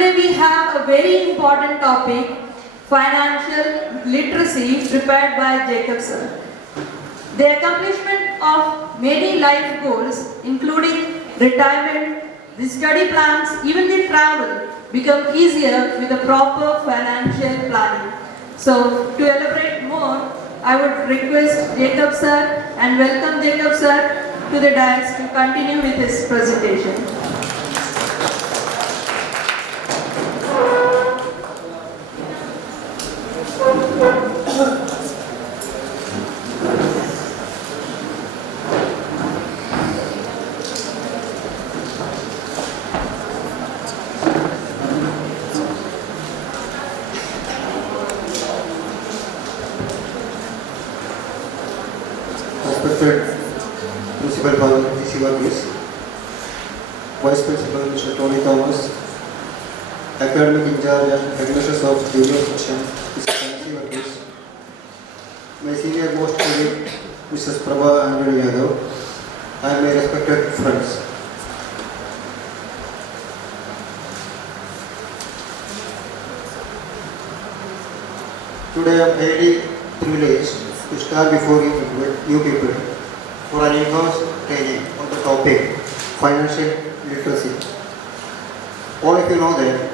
Today we have a very important topic, financial literacy, prepared by Jacob sir. The accomplishment of many life goals, including retirement, the study plans, even the travel, become easier with a proper financial planning. So, to elaborate more, I would request Jacob sir and welcome Jacob sir to the dais to continue with his presentation. Respected Principal Father Shiva Grace, Vice Principal Mr. Tony Thomas, Academic in charge and Headmasters of Junior Section Mr. Shiva Grace, my senior most colleague Mrs. Prabha Anjali Yadav, and my respected friends. Today I am highly privileged to stand before you people for an in-house training on the topic financial literacy. All of you know that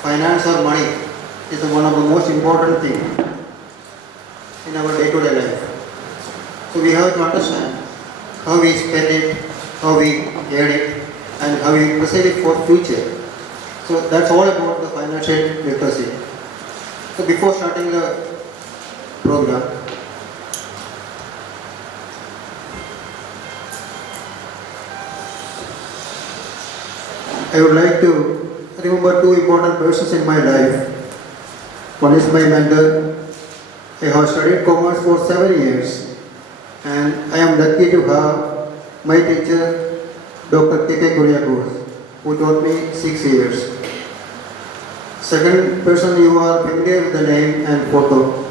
finance or money is one of the most important things in our day-to-day life. So we have to understand how we spend it, how we earn it, and how we preserve it for future. So that's all about the financial literacy. So before starting the program, I would like to remember two important persons in my life. One is my mentor. I have studied commerce for 7 years, and I am lucky to have my teacher, Dr. K.K. Kuriakose, who taught me 6 years. Second person, you are familiar with the name and photo,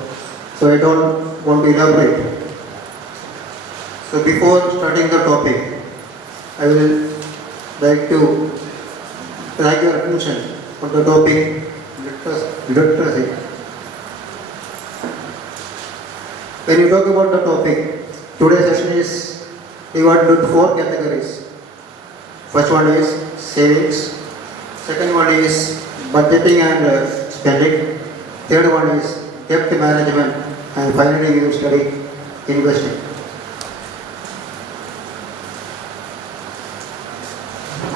so I don't want to elaborate. So before starting the topic, I will like to drag your attention on the topic literacy. When you talk about the topic, today's session is divided into 4 categories. First one is savings, second one is budgeting and spending, third one is debt management, and finally you study investing.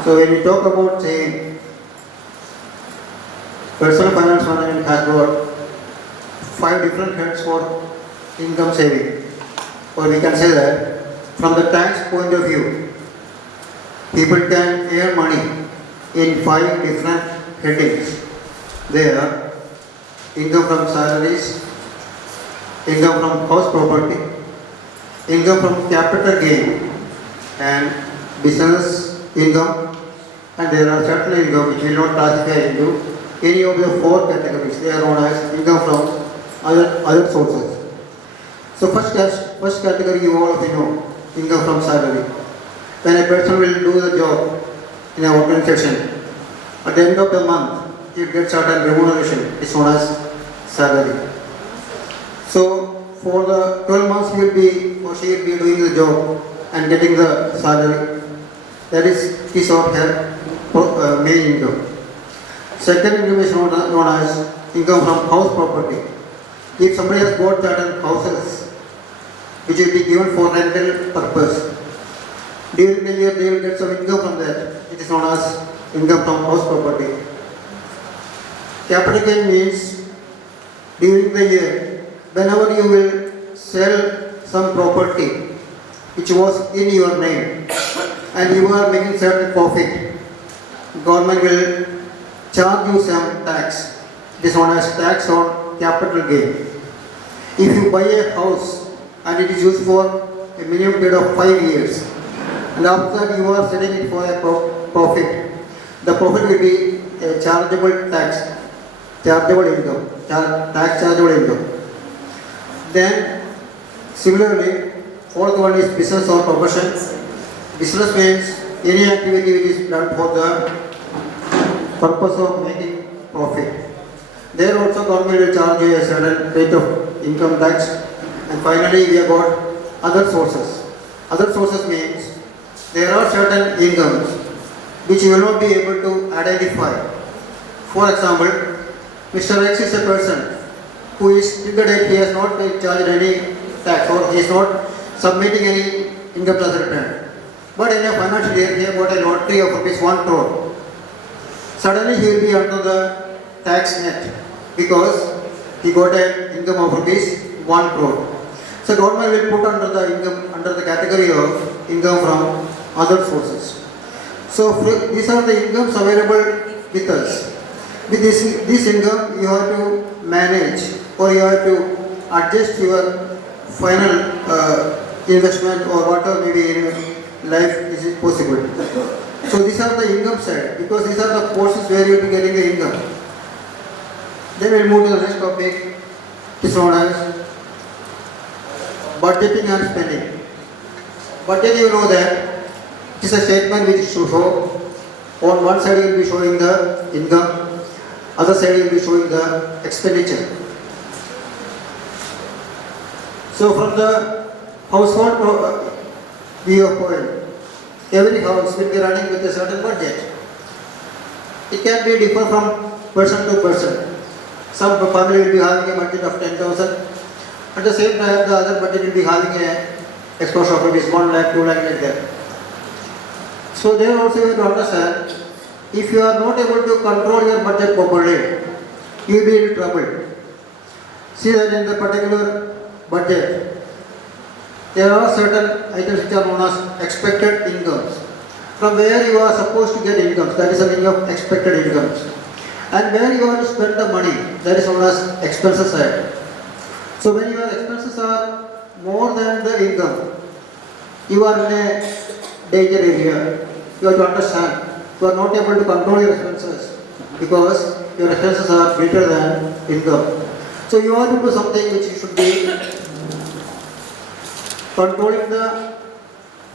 So when we talk about saving, personal finance management has got 5 different heads for income saving. Or we can say that from the tax point of view, people can earn money in 5 different headings. They are income from salaries, income from house property, income from capital gain, and business income, and there are certain income which will not classify into any of the 4 categories. They are known as income from other sources. So first category, you all of you know, income from salary. When a person will do the job in an organization, at the end of the month, he gets certain remuneration. It's known as salary. So for the 12 months, he will be or she will be doing the job and getting the salary. That is his or her main income. Second income is known as income from house property. If somebody has bought certain houses which will be given for rental purpose, during the year they will get some income from that. It is known as income from house property. Capital gain means during the year, whenever you will sell some property which was in your name and you are making certain profit, government will charge you some tax. It is known as tax on capital gain. If you buy a house and it is used for a minimum period of 5 years, and after that you are selling it for a profit, the profit will be a chargeable tax, chargeable income, tax chargeable income. Then similarly, fourth one is business or profession. Business means any activity which is done for the purpose of making profit. There also government will charge you a certain rate of income tax. And finally we have got other sources. Other sources means there are certain incomes which you will not be able to identify. For example, Mr. X is a person who is till the date he has not charged any tax or he is not submitting any income tax return. But in a financial year he has got a lottery of rupees 1 crore. Suddenly he will be under the tax net because he got an income of rupees 1 crore. So government will put under the income under the category of income from other sources. So these are the incomes available with us. With this income you have to manage or you have to adjust your final investment or whatever may be in life is possible. So these are the income side because these are the portions where you will be getting the income. Then we will move to the next topic. It is known as budgeting and spending. Budget, you know that it is a statement which should show on one side you will be showing the income, other side you will be showing the expenditure. So from the household viewpoint, every house will be running with a certain budget. It can be differ from person to person. Some family will be having a budget of 10,000. At the same time, the other budget will be having a exposure of rupees 1 lakh, 2 lakh like that. So there also you have to understand, if you are not able to control your budget properly, you will be in trouble. See that in the particular budget, there are certain items which are known as expected incomes. From where you are supposed to get incomes, that is the meaning of expected incomes. And where you have to spend the money, that is known as expenses side. So when your expenses are more than the income, you are in a danger area. You have to understand, you are not able to control your expenses because your expenses are greater than income. So you have to do something which you should be controlling the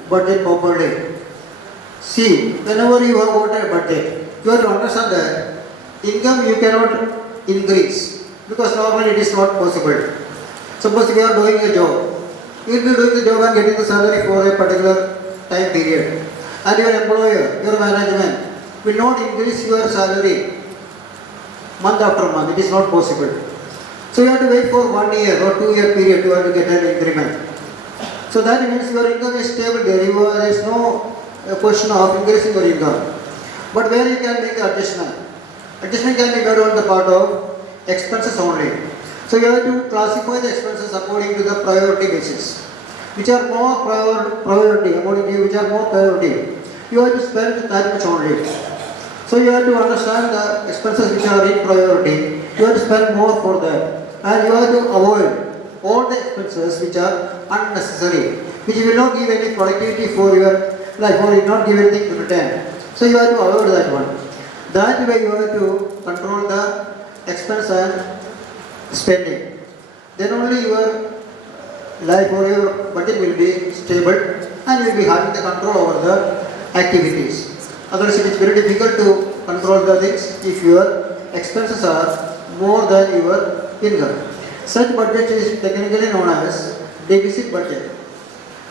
budget properly. See, whenever you have got a budget, you have to understand that income you cannot increase because normally it is not possible. Suppose you are doing a job, you will be doing the job and getting the salary for a particular time period. And your employer, your management will not increase your salary month after month. It is not possible. So you have to wait for 1 year or 2 year period to have to get an increment. So that means your income is stable there. There is no question of increasing your income. But where you can make the adjustment? Adjustment can be made on the part of expenses only. So you have to classify the expenses according to the priority basis. Which are more priority, according to you, which are more priority. You have to spend that much only. So you have to understand the expenses which are in priority. You have to spend more for that. And you have to avoid all the expenses which are unnecessary, which will not give any productivity for your life or will not give anything to return. So you have to avoid that one. That way you have to control the expense and spending. Then only your life or your budget will be stable and you will be having the control over the activities. Otherwise it is very difficult to control the things if your expenses are more than your income. Such budget is technically known as deficit budget.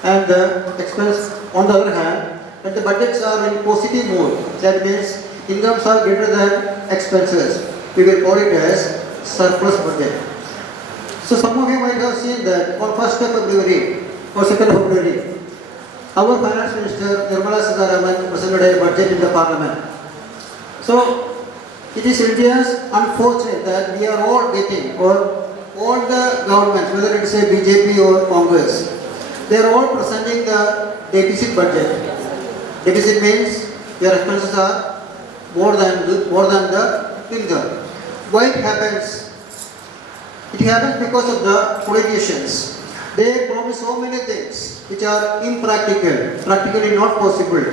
And the expense, on the other hand, when the budgets are in positive mode, that means incomes are greater than expenses, we will call it as surplus budget. So some of you might have seen that on 1st of February or 2nd of February, our Finance Minister Nirmala Sitharaman presented a budget in the Parliament. So it is India's unfortunate that we are all getting, or all the governments, whether it is a BJP or Congress, they are all presenting the deficit budget. Deficit means your expenses are more than the income. Why it happens? It happens because of the politicians. They promise so many things which are impractical, practically not possible.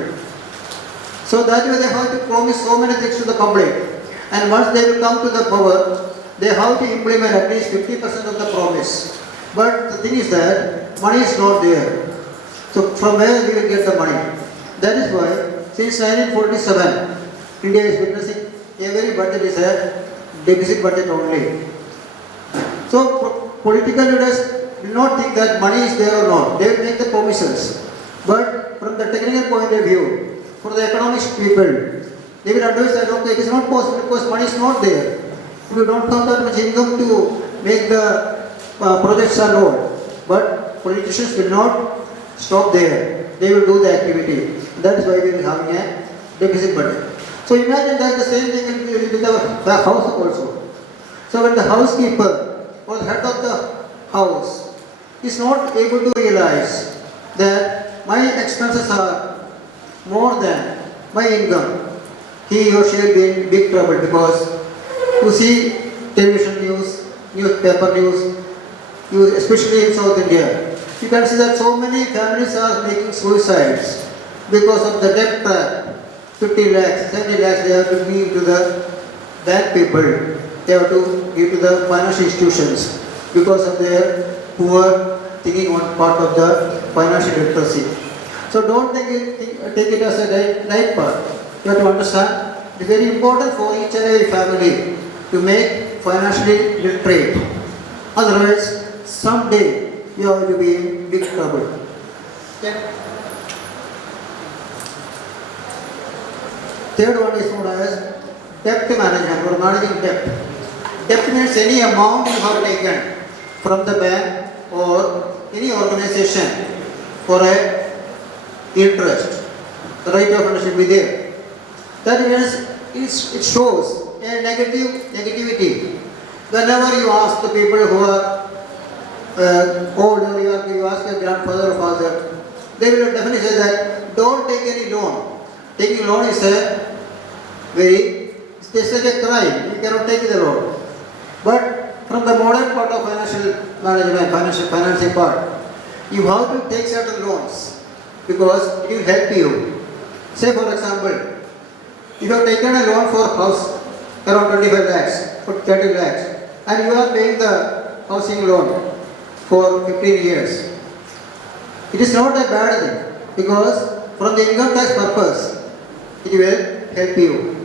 So that way they have to promise so many things to the public. And once they will come to the power, they have to implement at least 50% of the promise. But the thing is that money is not there. So from where we will get the money? That is why since 1947, India is witnessing every budget is a deficit budget only. So political leaders will not think that money is there or not. They will make the promises. But from the technical point of view, for the economics people, they will advise that okay, it is not possible because money is not there. You don't have that much income to make the projects are low. But politicians will not stop there. They will do the activity. That is why we are having a deficit budget. So imagine that the same thing will be with our house also. So when the housekeeper or the head of the house is not able to realize that my expenses are more than my income, he or she will be in big trouble because you see television news, newspaper news, especially in South India, you can see that so many families are making suicides because of the debt trap. 50 lakhs, 70 lakhs they have to give to the bank people, they have to give to the financial institutions because of their poor thinking on part of the financial literacy. So don't take it as a right part. You have to understand it's very important for each and every family to make financially literate. Otherwise, someday you are going to be in big trouble. Okay. Third one is known as debt management or managing debt. Debt means any amount you have taken from the bank or any organization for a interest. The rate of interest will be there. That means it shows a negativity. Whenever you ask the people who are old or you ask your grandfather or father, they will definitely say that don't take any loan. Taking loan is it's just like a crime. You cannot take the loan. But from the modern part of financial management, financing part, you have to take certain loans because it will help you. Say for example, if you have taken a loan for house around 25 lakhs or 30 lakhs and you are paying the housing loan for 15 years, it is not a bad thing because from the income tax purpose, it will help you.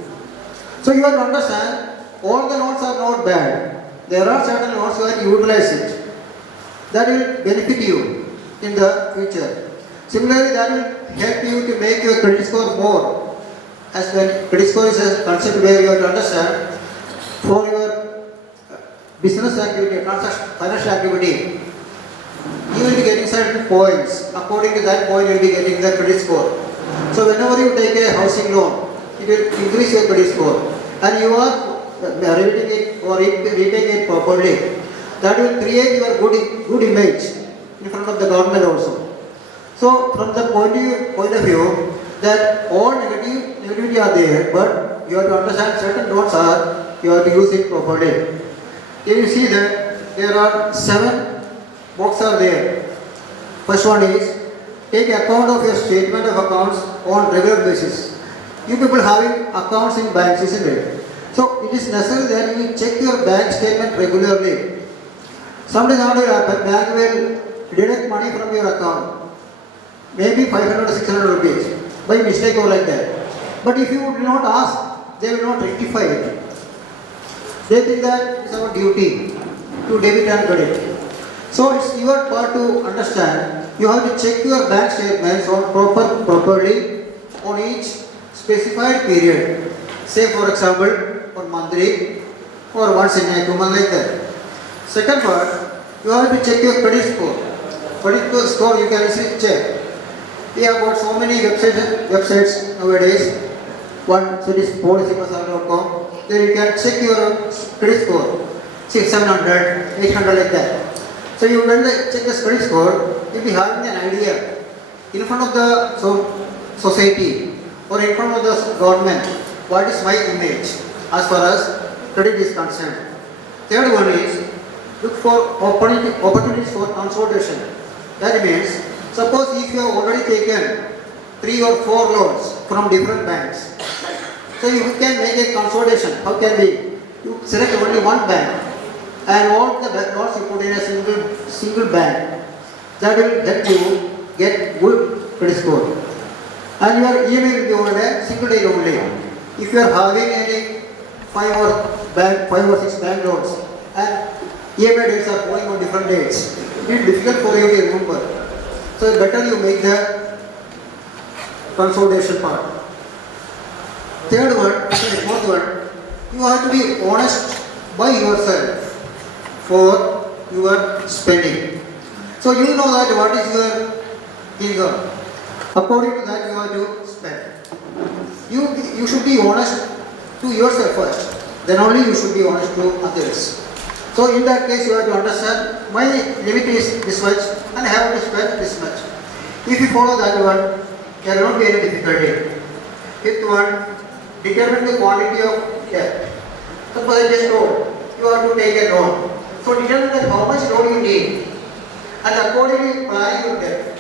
So you have to understand, all the loans are not bad. There are certain loans where you utilize it. That will benefit you in the future. Similarly, that will help you to make your credit score more. As when credit score is a concept where you have to understand, for your business activity, financial activity, you will be getting certain points. According to that point, you will be getting the credit score. So whenever you take a housing loan, it will increase your credit score. And you are repaying it or repaying it properly. That will create your good image in front of the government also. So from the point of view that all negativity are there, but you have to understand certain loans are, you have to use it properly. Here you see that there are 7 boxes are there. First one is, take account of your statement of accounts on regular basis. You people having accounts in banks, isn't it? So it is necessary that you check your bank statement regularly. Sometimes what will happen, bank will deduct money from your account. Maybe 500 or 600 rupees by mistake or like that. But if you do not ask, they will not rectify it. They think that it's our duty to debit and credit. So it's your part to understand. You have to check your bank statements on properly on each specified period. Say for example, for monthly or once in a 2 months like that. Second part, you have to check your credit score. Credit score you can easily check. We have got so many websites nowadays. One so it is policybazaar.com. There you can check your credit score. 600, 700, 800 like that. So you when check the credit score, you'll be having an idea in front of the society or in front of the government, what is my image as far as credit is concerned. Third one is, look for opportunities for consolidation. That means, suppose if you have already taken 3 or 4 loans from different banks, so you can make a consolidation. How can we? You select only one bank and all the loans you put in a single bank. That will help you get good credit score. And your EMI will be on a single day only. If you are having any five or six bank loans, and EMI dates are going on different dates. It is difficult for you to remember. So it's better you make the consolidation part. Third one, fourth one, you have to be honest by yourself for your spending. So you know that what is your income. According to that you have to spend. You should be honest to yourself first. Then only you should be honest to others. So in that case you have to understand my limit is this much and I have to spend this much. If you follow that one, there will not be any difficulty. Fifth one, determine the quantity of debt. Suppose I just told you have to take a loan. So determine that how much loan you need and accordingly plan your debt.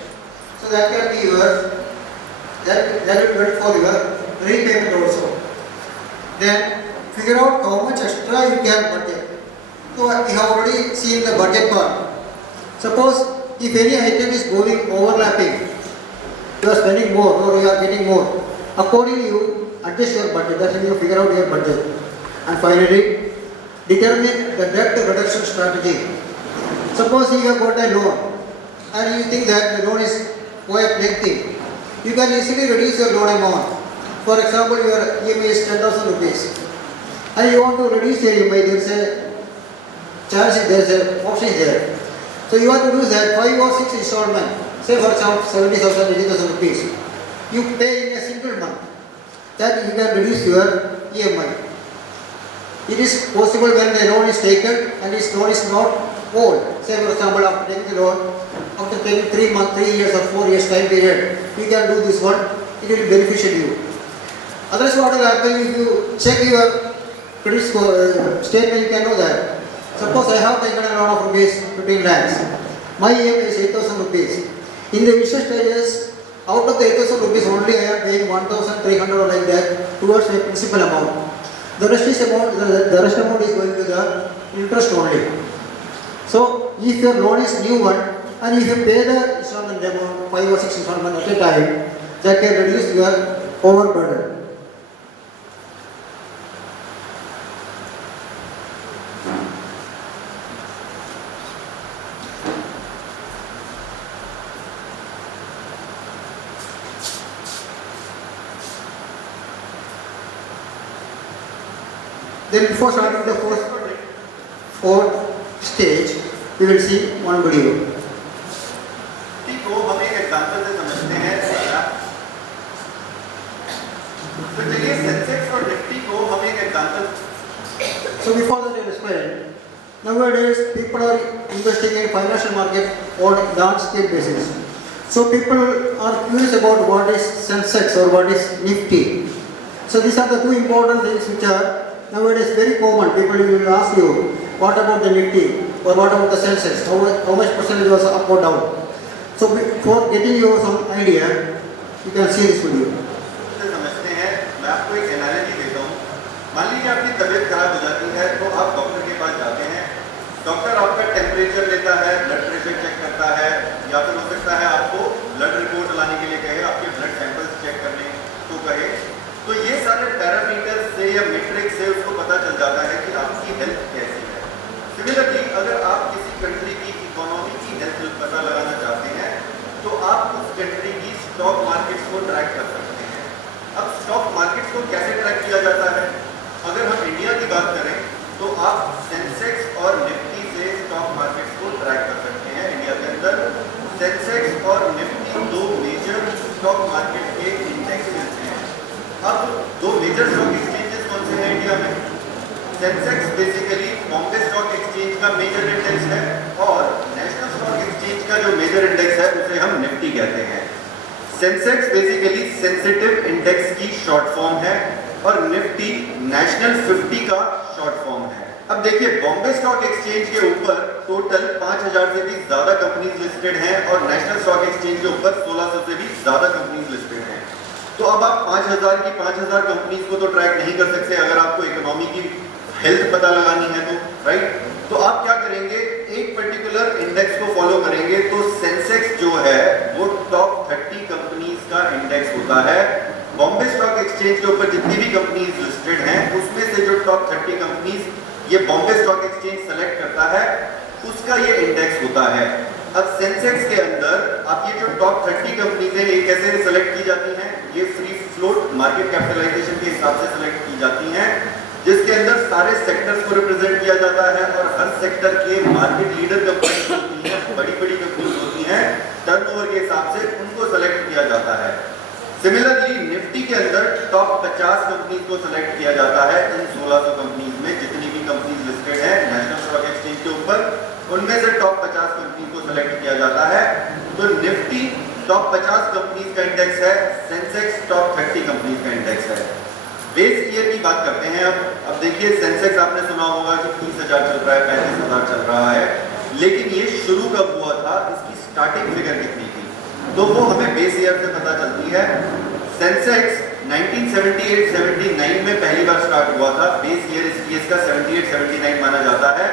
So that can be your, that will be good for your repayment also. Then figure out how much extra you can budget. So we have already seen the budget part. Suppose if any item is going overlapping, you are spending more or you are getting more. Accordingly you adjust your budget. That's when you figure out your budget. And finally, determine the debt reduction strategy. Suppose you have got a loan and you think that the loan is quite lengthy. You can easily reduce your loan amount. For example, your EMI is 10,000 rupees and you want to reduce your EMI, there is a chance, there is an option there. So you have to do that 5 or 6 installment, say for example 70,000, 80,000 rupees. You pay in a single month. That you can reduce your EMI. It is possible when the loan is taken and this loan is not old. Say for example after taking the loan, after taking 3 months, 3 years or 4 years time period, you can do this one, it will be beneficial to you. Otherwise what will happen if you check your credit score statement, you can know that. Suppose I have taken a loan of rupees 15 lakhs. My EMI is 8,000 rupees. In the initial stages, out of the 8,000 rupees only I am paying 1,300 or like that towards the principal amount. The rest amount is going to the interest only. So if your loan is new one and if you pay the installment amount 5 or 6 installment at a time, that can reduce your overburden. Then before starting the fourth stage, we will see one video. को हम एक example से समझते हैं। तो चलिए Sensex और Nifty को हम एक example. So before that I explain, nowadays people are investing in financial market on large scale basis. So people are curious about what is Sensex or what is Nifty. So these are the two important things which are nowadays very common. People will ask you, what about the Nifty or what about the Sensex? How much percentage was up or down? So for getting you some idea, you can see this video. समझते हैं, मैं आपको एक analogy देता हूँ। मान लीजिए आपकी तबीयत खराब हो जाती है, तो आप डॉक्टर के पास जाते हैं। डॉक्टर आपका टेम्परेचर लेता है, ब्लड प्रेशर चेक करता है, या फिर हो सकता है आपको ब्लड रिपोर्ट लाने के लिए कहे, आपके ब्लड सैंपल्स चेक करने को कहे। तो ये सारे पैरामीटर से या मेट्रिक से उसको पता चल जाता है कि आपकी हेल्थ कैसी है। सिमिलरली अगर आप किसी कंट्री की इकोनॉमी की हेल्थ पता लगाना चाहते हैं, तो आप उस कंट्री की स्टॉक मार्केट्स को ट्रैक कर सकते हैं। अब स्टॉक मार्केट्स को कैसे ट्रैक किया जाता है? अगर हम इंडिया की बात करें, तो आप सेंसेक्स और निफ्टी से स्टॉक मार्केट्स को ट्रैक कर सकते हैं। इंडिया के अंदर सेंसेक्स और निफ्टी दो मेजर स्टॉक मार्केट के इंडेक्सेस हैं। अब दो मेजर स्टॉक एक्सचेंजेस कौन से हैं इंडिया में? Sensex basically Bombay stock exchange का मेजर इंडेक्स है, और नेशनल स्टॉक एक्सचेंज का जो मेजर इंडेक्स है उसे हम निफ्टी कहते हैं। सेंसेक्स बेसिकली सेंसिटिव इंडेक्स की शॉर्ट फॉर्म है, और निफ्टी नेशनल 50 का शॉर्ट फॉर्म है। अब देखिए, बॉम्बे स्टॉक एक्सचेंज के ऊपर टोटल 5000 से भी ज्यादा कंपनीज लिस्टेड हैं, और नेशनल स्टॉक एक्सचेंज के ऊपर 1600 से भी ज्यादा कंपनीज लिस्टेड हैं। तो अब आप 5000 की 5000 कंपनीज को तो ट्रैक नहीं कर सकते अगर आपको इकोनॉमी की हेल्थ पता लगानी है, तो राइट। तो आप क्या करेंगे, एक पर्टिकुलर इंडेक्स को फॉलो करेंगे। तो सेंसेक्स जो है वो टॉप 30 कंपनीज का इंडेक्स होता है। बॉम्बे स्टॉक एक्सचेंज के ऊपर जितनी भी कंपनीज लिस्टेड हैं, उसमें से जो टॉप 30 कंपनीज ये बॉम्बे स्टॉक एक्सचेंज सेलेक्ट करता है, उसका ये इंडेक्स होता है। अब सेंसेक्स के अंदर आप ये जो टॉप 30 कंपनीज है ये कैसे सेलेक्ट की जाती हैं? ये फ्री फ्लोट मार्केट कैपिटलाइजेशन के हिसाब से सेलेक्ट की जाती हैं, जिसके अंदर सारे सेक्टर्स को रिप्रेजेंट किया जाता है और हर सेक्टर के मार्केट लीडर कंपनीज होती हैं, बड़ी-बड़ी कंपनीज होती हैं, टर्नओवर के हिसाब से उनको सेलेक्ट किया जाता है। सिमिलरली निफ्टी के अंदर टॉप 50 कंपनीज को सेलेक्ट किया जाता है। इन 1600 कंपनीज में जितनी भी कंपनीज लिस्टेड है नेशनल स्टॉक एक्सचेंज के ऊपर, उनमें से टॉप 50 कंपनीज को सेलेक्ट किया जाता है। तो निफ्टी टॉप 50 कंपनीज का इंडेक्स है, सेंसेक्स टॉप 30 कंपनीज का इंडेक्स है। बेस ईयर की बात करते हैं। अब देखिए सेंसेक्स आपने सुना होगा कि 30,000 चल रहा है, 35,000 चल रहा है, लेकिन ये शुरू कब हुआ था, इसकी स्टार्टिंग फिगर कितनी थी, तो वो हमें बेस ईयर से पता चलती है। सेंसेक्स 1978-79 में पहली बार स्टार्ट हुआ था, बेस ईयर इसका 78-79 माना जाता है,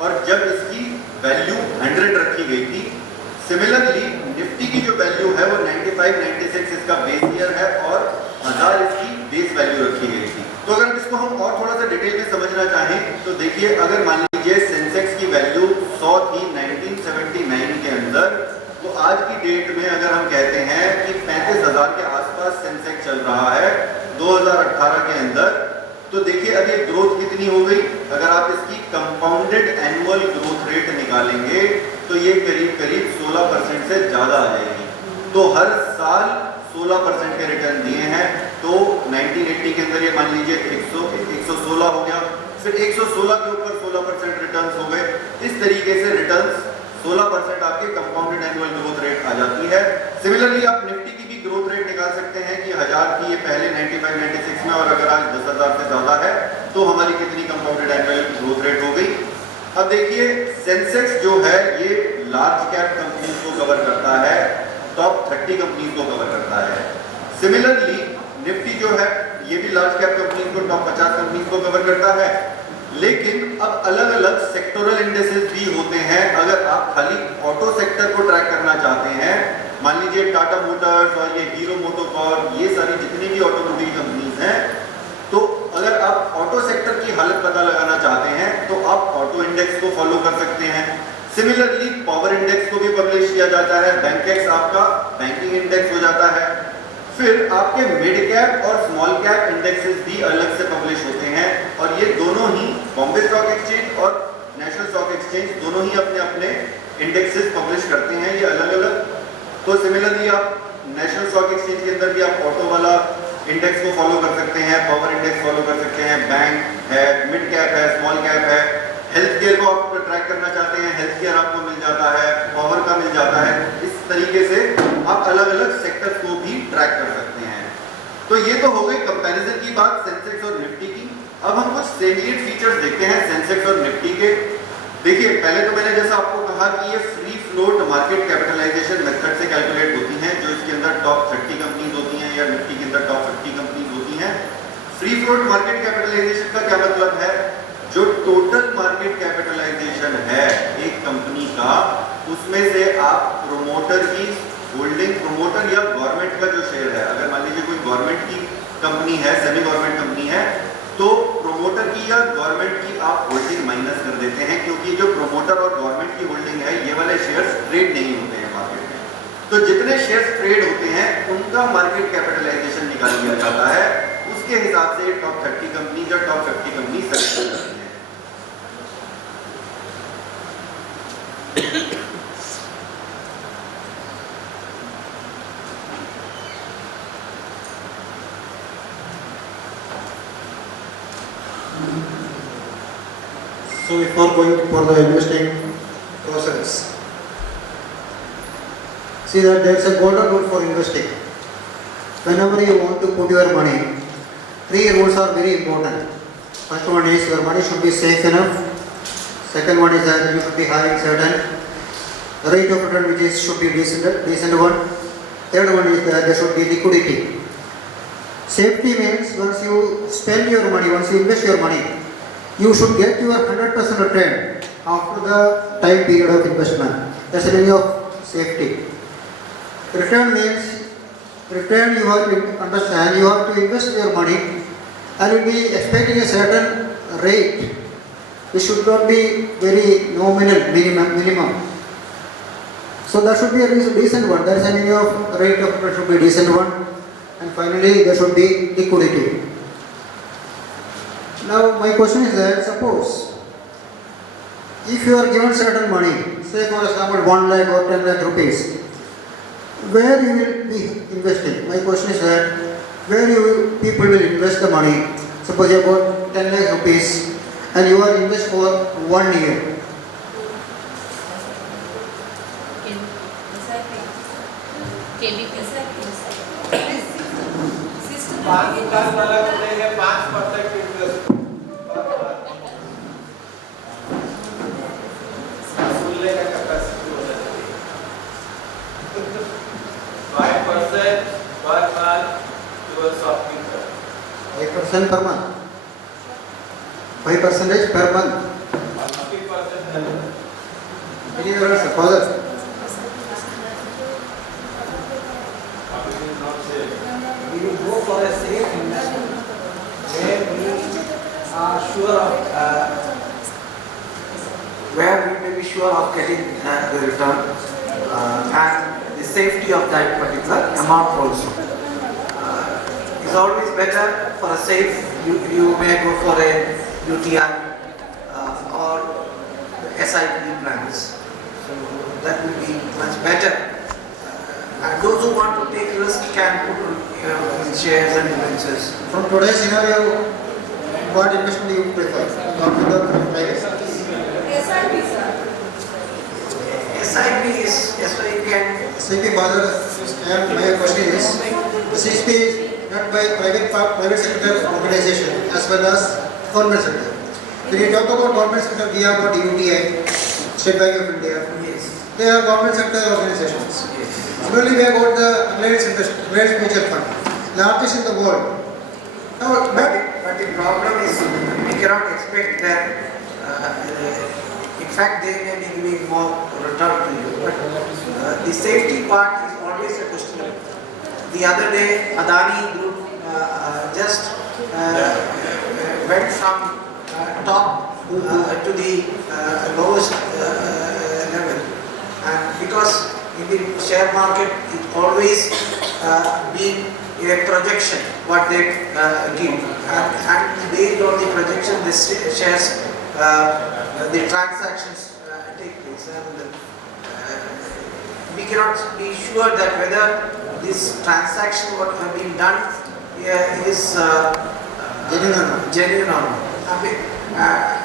और जब इसकी वैल्यू 100 रखी गई थी। सिमिलरली निफ्टी की जो वैल्यू है वो 95-96 इसका बेस ईयर है और 1000 इसकी बेस वैल्यू रखी गई थी। तो अगर इसको हम और थोड़ा सा डिटेल में समझना चाहें तो देखिए, अगर मान लीजिए सेंसेक्स की वैल्यू 100 थी 1979 के अंदर, तो आज की डेट में अगर हम कहते हैं कि 35,000 के आसपास सेंसेक्स चल रहा है 2018 के अंदर, तो देखिए अब ये ग्रोथ कितनी हो गई। अगर आप इसकी कंपाउंडेड एनुअल ग्रोथ रेट निकालेंगे तो ये करीब करीब 16% से ज्यादा आ जाएगी। तो हर साल 16% के रिटर्न दिए हैं। तो 1980 के अंदर ये मान लीजिए 116 हो गया, फिर 116 के ऊपर 16% रिटर्न हो गए। इस तरीके से रिटर्न 16% आपके कंपाउंडेड एनुअल ग्रोथ रेट आ जाती है। सिमिलरली आप निफ्टी की भी ग्रोथ रेट निकाल सकते हैं कि 1000 की ये पहले 95-96 में, और अगर आज 10,000 से ज्यादा है तो हमारी कितनी कंपाउंडेड एनुअल ग्रोथ रेट हो गई। अब देखिए सेंसेक्स जो है ये लार्ज कैप कंपनीज को कवर करता है, टॉप 30 कंपनीज को कवर करता है। सिमिलरली निफ्टी जो है ये भी लार्ज कैप कंपनीज को, टॉप 50 कंपनीज को कवर करता है। लेकिन अब अलग अलग सेक्टोरल इंडेक्सेस भी होते हैं। अगर आप खाली ऑटो सेक्टर को ट्रैक करना चाहते हैं, मान लीजिए टाटा मोटर्स और ये हीरो मोटोकॉर्प, ये सारी जितनी भी ऑटोमोबाइल कंपनीज हैं, तो अगर आप ऑटो सेक्टर की हालत पता लगाना चाहते हैं तो आप ऑटो इंडेक्स को फॉलो कर सकते हैं। सिमिलरली पावर इंडेक्स को भी पब्लिश किया जाता है, बैंकेक्स आपका बैंकिंग इंडेक्स हो जाता है। फिर आपके मिड कैप और स्मॉल कैप इंडेक्सेस भी अलग से पब्लिश होते हैं, और ये दोनों ही बॉम्बे स्टॉक एक्सचेंज और नेशनल स्टॉक एक्सचेंज दोनों ही अपने अपने इंडेक्सेस पब्लिश करते हैं, ये अलग अलग। तो सिमिलरली आप नेशनल स्टॉक एक्सचेंज के अंदर भी आप ऑटो वाला इंडेक्स को फॉलो कर सकते हैं, पावर इंडेक्स फॉलो कर सकते हैं, बैंक है, मिड कैप है, स्मॉल कैप है। हेल्थ केयर को आप ट्रैक करना चाहते हैं, हेल्थ केयर आपको मिल जाता है, पावर का मिल जाता है। इस तरीके से आप अलग अलग सेक्टर्स को भी ट्रैक कर सकते हैं। तो ये तो हो गई कंपैरिजन की बात सेंसेक्स और निफ्टी की। अब हम कुछ सेलिएंट फीचर्स देखते हैं सेंसेक्स और निफ्टी के। देखिए पहले तो मैंने जैसा आपको कहा कि ये free float market capitalisation method से कैलकुलेट होती हैं, जो इसके अंदर टॉप 30 कंपनीज होती हैं या निफ्टी के अंदर टॉप 50 कंपनीज होती हैं। फ्री फ्लोट मार्केट कैपिटलाइजेशन का क्या मतलब है? जो टोटल मार्केट कैपिटलाइजेशन है एक कंपनी का, उसमें से आप प्रोमोटर की होल्डिंग, प्रोमोटर या गवर्नमेंट का जो शेयर है, अगर मान लीजिए कोई गवर्नमेंट की कंपनी है, सेमी गवर्नमेंट कंपनी है, तो प्रोमोटर की या गवर्नमेंट की आप होल्डिंग माइनस कर देते हैं, क्योंकि जो प्रोमोटर और गवर्नमेंट की होल्डिंग है ये वाले शेयर्स ट्रेड नहीं होते हैं मार्केट में। तो जितने शेयर्स ट्रेड होते हैं उनका मार्केट कैपिटलाइजेशन निकाल लिया जाता है, उसके हिसाब से टॉप 30 कंपनी या टॉप 50 कंपनी सेलेक्ट की जाती है। So before going for the investing process, see that there is a golden rule for investing. Whenever you want to put your money, 3 rules are very important. First one is your money should be safe enough. Second one is that you should be having certain rate of return which is should be decent one. Third one is that there should be liquidity. Safety means once you spend your money, once you invest your money, you should get your 100% return after the time period of investment. That's the meaning of safety. Return means return you have to understand, you have to invest your money and you will be expecting a certain rate, it should not be very nominal, minimum. So that should be a decent one. That is the meaning of rate of return should be a decent one. And finally, there should be liquidity. Now, my question is that suppose if you are given certain money, say for example 1 lakh or 10 lakh rupees, where you will be investing? My question is that where people will invest the money? Suppose you have got 10 lakh rupees and you are invest for 1 year. पाँच दस वाला खुलेगा 5% interest खुलने का capacity होना चाहिए 5% per month towards shopping कर 5% per month. 5% per month. 50% है Any other answer? Further? We will go for a safe investment where we are sure of where we may be sure of getting the return and the safety of that particular amount also. It's always better for a safe. You may go for a UTI or SIP plans. So that will be much better. And those who want to take risk can put in shares and debentures. From today's scenario, what investment you prefer? Government or private? SIP is SIP and SIP father, and my question is, the SIP is not by private sector organization as well as government sector. When you talk about government sector, we have got UTI, State Bank of India. yes, They are government sector organizations. yes. Similarly, we have got the Reliance Mutual Fund, largest in the world. Now, But the problem is we cannot expect that. In fact, they may be giving more return to you. But the safety part is always a question. The other day, Adani Group just went from top to the lowest level, and because in the share market it always been a projection what they give, and based on the projection the shares the transactions take place, and we cannot be sure that whether this transaction what have been done is genuine or not. I mean,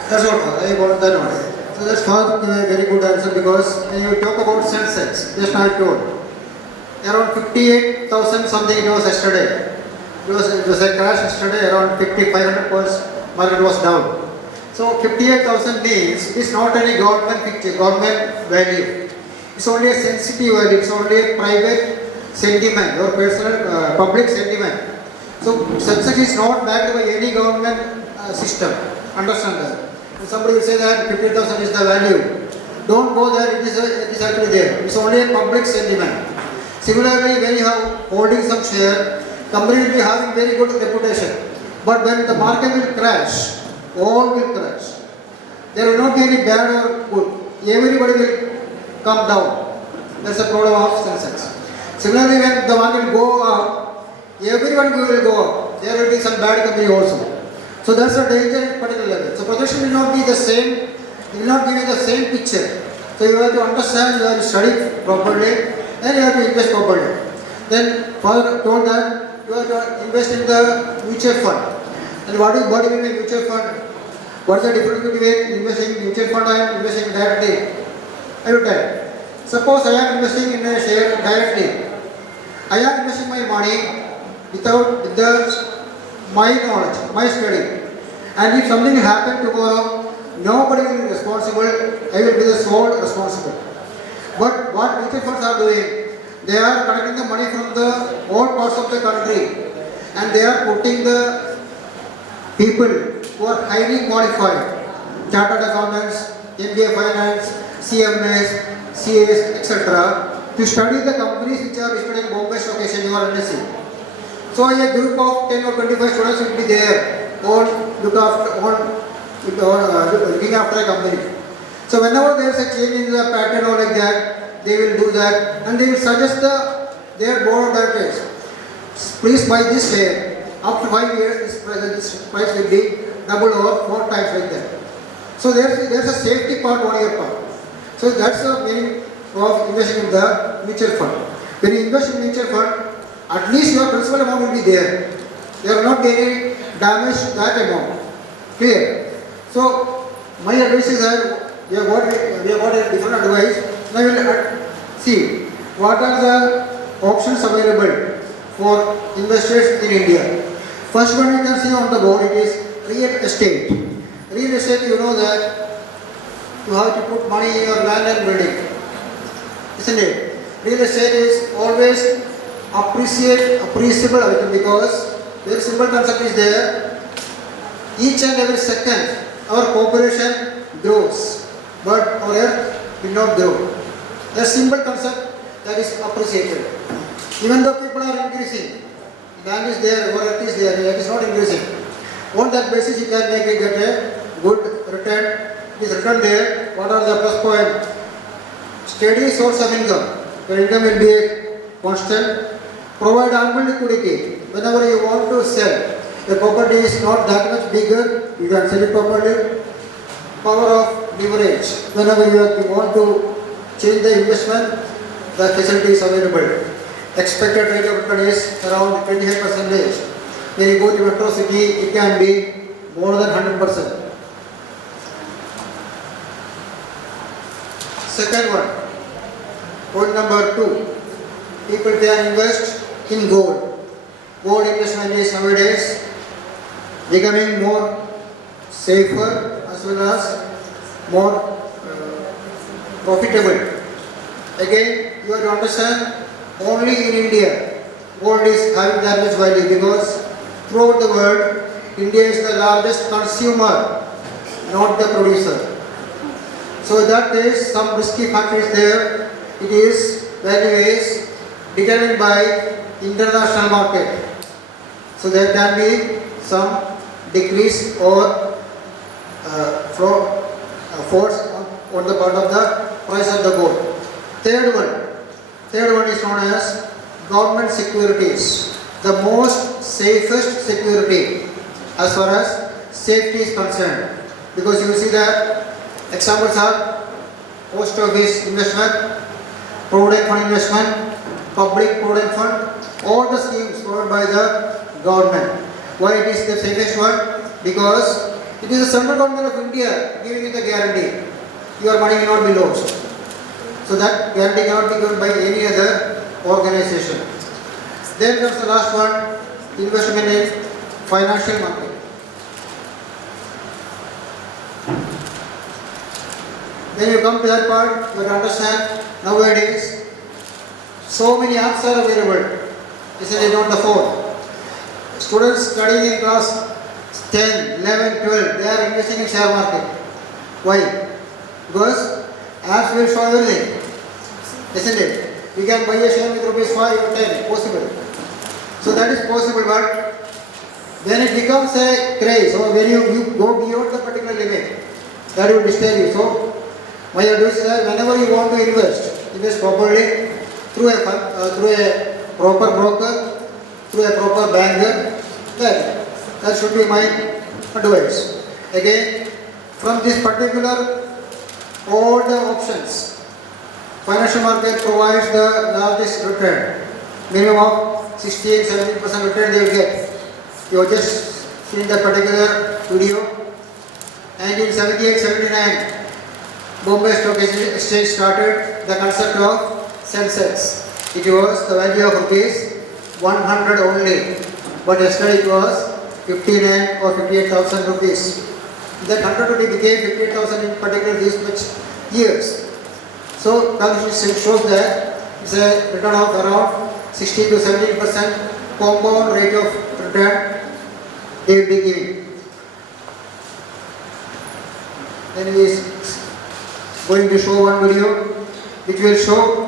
that's what I want that one. So that's far a very good answer, because when you talk about Sensex, just now I told, around 58,000 something it was yesterday. It was a crash yesterday, around 5,500 points, market was down. So 58,000 means it's not any government picture, government value. It's only a sensitive value, it's only a private sentiment or personal public sentiment. So Sensex is not backed by any government system. Understand that. If somebody will say that 50,000 is the value, don't go there, it is actually there. It's only a public sentiment. Similarly, when you have holding some share, company will be having very good reputation. But when the market will crash, all will crash. There will not be any bad or good. Everybody will come down. That's the problem of Sensex. Similarly, when the market will go up, everyone will go up. There will be some bad company also. So that's a danger at particular level. So projection will not be the same, it will not give you the same picture. So you have to understand, you have to study properly, and you have to invest properly. Then father told that you have to invest in the mutual fund. And what do you mean by mutual fund? What is the difference between investing in mutual fund and investing directly? I will tell. Suppose I am investing in a share directly. I am investing my money without my knowledge, my study. And if something will happen tomorrow, nobody will be responsible, I will be the sole responsible. But what mutual funds are doing, they are collecting the money from all parts of the country, and they are putting the people who are highly qualified, chartered accountants, MBA finance, CMAs, CAs, etc., to study the companies which are listed in Bombay Stock Exchange or NSE. So a group of 10 or 25 students will be there, all look after, all looking after a company. So whenever there is a change in the pattern or like that, they will do that and they will suggest their board of directors, please buy this share. After 5 years, this price will be double or 4 times like that. So there's a safety part on your part. So that's the meaning of investing in the mutual fund. When you invest in mutual fund, at least your principal amount will be there. You are not getting damage to that amount. Clear? So my advice is that we have got a different advice. Now we will see what are the options available for investors in India. First one you can see on the board, it is real estate. Real estate, you know that you have to put money in your land and building, isn't it? Real estate is always appreciable item because very simple concept is there. Each and every second our population grows, but our earth will not grow. A simple concept that is appreciated. Even though people are increasing, land is there, our earth is there, it is not increasing. On that basis, you can make it get a good return. Is return there. What are the plus points? Steady source of income. Your income will be a constant. Provide ample liquidity. Whenever you want to sell, the property is not that much bigger, you can sell it properly. Power of leverage. Whenever you want to change the investment, the facility is available. Expected rate of return is around 25%. When you go to metro city, it can be more than 100%. Second one, point number 2, people can invest in gold. Gold investment is nowadays becoming more safer as well as more profitable. Again, you have to understand, only in India gold is having that much value because throughout the world, India is the largest consumer, not the producer. So that is some risky factors there. It is value is determined by international market. So there can be some decrease or force on the part of the price of the gold. Third one is known as government securities. The most safest security as far as safety is concerned. Because you see that examples are post office investment, provident fund investment, public provident fund, all the schemes provided by the government. Why it is the safest one? Because it is the central government of India giving you the guarantee. Your money will not be lost. So that guarantee cannot be given by any other organization. Then comes the last one, investment in financial market. When you come to that part, you will understand nowadays so many apps are available. Isn't it on the phone? Students studying in class 10, 11, 12, they are investing in share market. Why? Because apps will show everything. Isn't it? We can buy a share with rupees 5 or 10, possible. So that is possible, but when it becomes a craze or when you go beyond the particular limit, that will disturb you. So my advice is that whenever you want to invest properly through a proper broker, through a proper banker. That should be my advice. Again, from this particular all the options, financial market provides the largest return. Minimum of 16-17% return they will get. You have just seen the particular video. And in 78-79, Bombay Stock Exchange started the concept of Sensex. It was the value of rupees 100 only, but yesterday it was 59 or 58,000 rupees. That 100 rupee became 58,000 in particular these much years. So calculation shows that it's a return of around 16 to 17% compound rate of return they will be giving. Then he is going to show one video which will show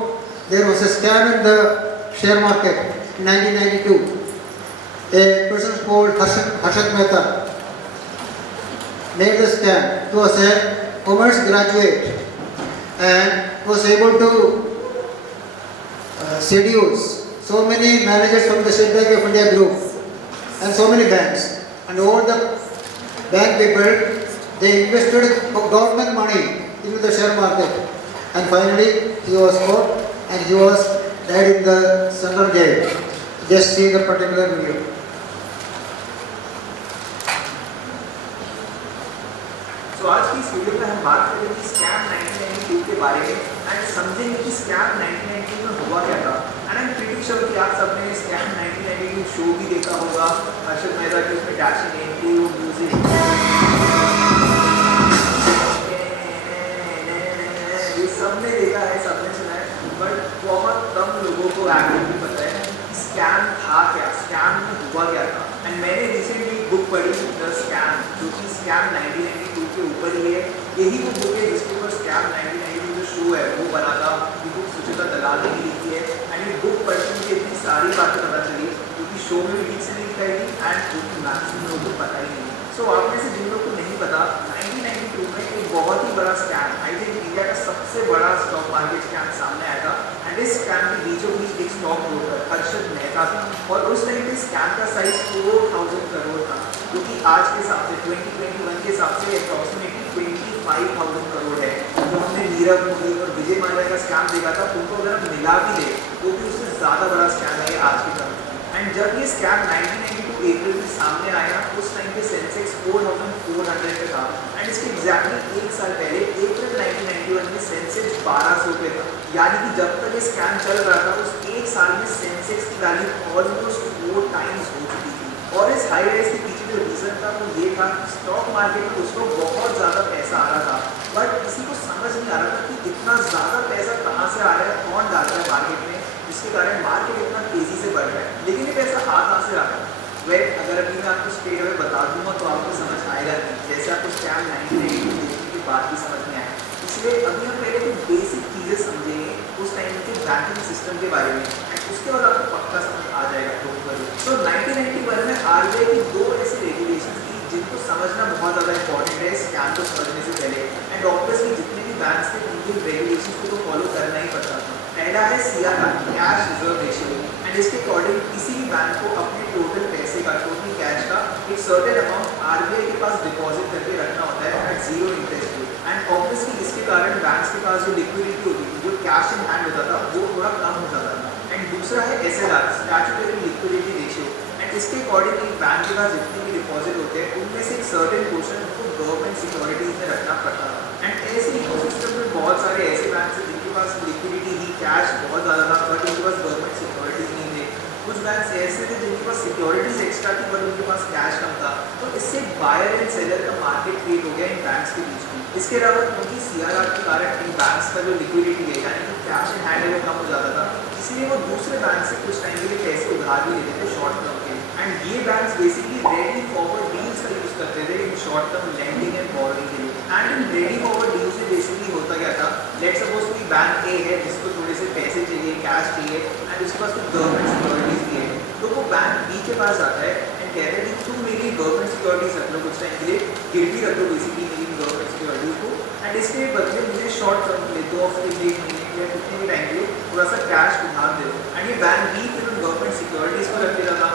there was a scam in the share market in 1992. A person called Harshad Mehta. made the scam. He was a commerce graduate and was able to seduce so many managers from the State Bank of India group and so many banks. And all the bank people, they invested government money into the share market. And finally, he was caught and he was died in the central jail. Just see the particular video. तो आज की इस video में हम बात करेंगे scam 1992 के बारे में एंड समझेंगे कि स्कैम 1992 में हुआ क्या था। And I am pretty sure कि आप सबने स्कैम 1992 शो भी देखा होगा, हर्षद मेहता की उसमें डैशिंग एंट्री म्यूजिक ये सबने देखा है, सबने सुना है, बट बहुत कम लोगों को एक्चुअली पता है स्कैम था क्या, स्कैम में हुआ क्या था। एंड मैंने रिसेंटली बुक पढ़ी द स्कैम, जो कि स्कैम 1992 के ऊपर ही है। यही वो बुक है जिसके ऊपर स्कैम 1992 जो शो है वो बना था। ये बुक सुचिता दलाल ने लिखी है एंड ये बुक पढ़ने मुझे इतनी सारी बातें पता चली जो कि शो में भी ठीक से नहीं दिखाई थी एंड जो कि मैक्सिमम लोगों को पता ही नहीं। सो आप में से जिन लोगों को नहीं पता, 1992 में एक बहुत ही बड़ा स्कैम, आई थिंक इंडिया का सबसे बड़ा स्टॉक मार्केट स्कैम सामने आया था। एंड इस स्कैम के बीचों बीच एक स्टॉक ब्रोकर हर्षद मेहता था और उस टाइम पे स्कैम का साइज 4000 करोड़ था, जो कि आज के हिसाब से 2021 के हिसाब से अप्रॉक्सीमेटली 25,000 करोड़ है। जो हमने नीरव मोदी और विजय माल्या का स्कैम देखा था, उनको अगर हम मिला भी दे तो भी उससे ज़्यादा बड़ा स्कैम है आज के टाइम। एंड जब ये स्कैम 1992 अप्रैल में सामने आया, उस टाइम पे सेंसेक्स 4,400 पे था एंड इसके एग्जैक्टली एक साल पहले अप्रैल 1991 में सेंसेक्स 1200 पे था। यानी कि जब तक ये स्कैम चल रहा था उस एक साल में सेंसेक्स की वैल्यू ऑलमोस्ट 4 टाइम्स हो चुकी थी। और इस हाई राइज के पीछे जो रीज़न था वो ये था कि स्टॉक मार्केट में उसको बहुत ज़्यादा पैसा आ रहा था, बट किसी को समझ नहीं आ रहा था कि इतना ज़्यादा पैसा कहाँ से आ रहा है, कौन डाल रहा है मार्केट में, जिसके कारण मार्केट इतना तेज़ी से बढ़ रहा है। लेकिन ये पैसा आ कहाँ से आ रहा है? अगर अभी मैं आपको स्ट्रेट अवे बता दूंगा तो आपको समझ आएगा नहीं, जैसे आपको स्कैम 1992 देखने के बाद भी समझ में आया। इसलिए अभी हम पहले कुछ बेसिक चीज़ें समझेंगे उस टाइम के बैंकिंग सिस्टम के बारे में एंड उसके बाद आपको पक्का समझ आ जाएगा। तो 1991 में RBI की 2 ऐसी रेगुलेशन थी जिनको समझना बहुत ज़्यादा इंपॉर्टेंट है स्कैम को समझने से पहले। एंड ऑब्वियसली जितने भी बैंक थे उनकी रेगुलेशन को तो फॉलो करना ही पड़ता था। पहला है CRR, cash reserve ratio, and इसके अकॉर्डिंग किसी भी बैंक को अपने टोटल पैसे का, टोटल कैश का एक सर्टेन अमाउंट RBI के पास डिपॉजिट करके रखना होता है at 0 interest rate. And obviously इसके कारण बैंक्स के पास जो लिक्विडिटी होती थी, जो कैश इन हैंड होता था, वो थोड़ा कम हो जाता था। एंड दूसरा है SLR, statutory liquidity ratio, and इसके अकॉर्डिंग एक बैंक के पास जितने भी डिपॉजिट होते हैं उनमें से एक सर्टेन पोर्शन उनको गवर्नमेंट सिक्योरिटीज में रखना पड़ता था। एंड ऐसे इकोसिस्टम में बहुत सारे ऐसे बैंक हैं जिनके पास लिक्विडिटी ही, कैश बहुत ज़्यादा था, बट उनके पास गवर्नमेंट सिक्योरिटीज नहीं थे। कुछ बैंक ऐसे थे जिनके पास सिक्योरिटीज एक्स्ट्रा थी बट उनके पास कैश कम था। तो इससे बायर एंड सेलर का मार्केट क्रिएट हो गया इन बैंक्स के बीच में। इसके अलावा क्योंकि CRR के कारण इन बैंक्स का जो लिक्विडिटी है यानी कि कैश इन हैंड है वो कम हो जाता था, इसलिए वो दूसरे बैंक से कुछ टाइम के लिए पैसे उधार भी लेते थे शॉर्ट टर्म के। एंड ये banks basically ready forward deals का यूज़ करते थे इन short term lending and borrowing के लिए। एंड इन रेडी फॉरवर्ड डील्स में बेसिकली होता क्या था, लेट सपोज कोई बैंक ए है जिसको थोड़े से पैसे चाहिए, कैश चाहिए एंड उसके पास कुछ गवर्नमेंट सिक्योरिटीज भी है, तो वो बैंक बी के पास आता है एंड कहते हैं कि तुम मेरी गवर्नमेंट सिक्योरिटीज रख लो कुछ टाइम के लिए, गिरवी रख लो बेसिकली मेरी गवर्नमेंट सिक्योरिटीज को, एंड इसके बदले मुझे शॉर्ट टर्म के लिए 2 हफ्ते के लिए, 1 महीने के लिए, कितने भी टाइम के लिए थोड़ा सा कैश उधार दे दो। एंड ये बैंक बी फिर उन गवर्नमेंट सिक्योरिटीज को रख देता था,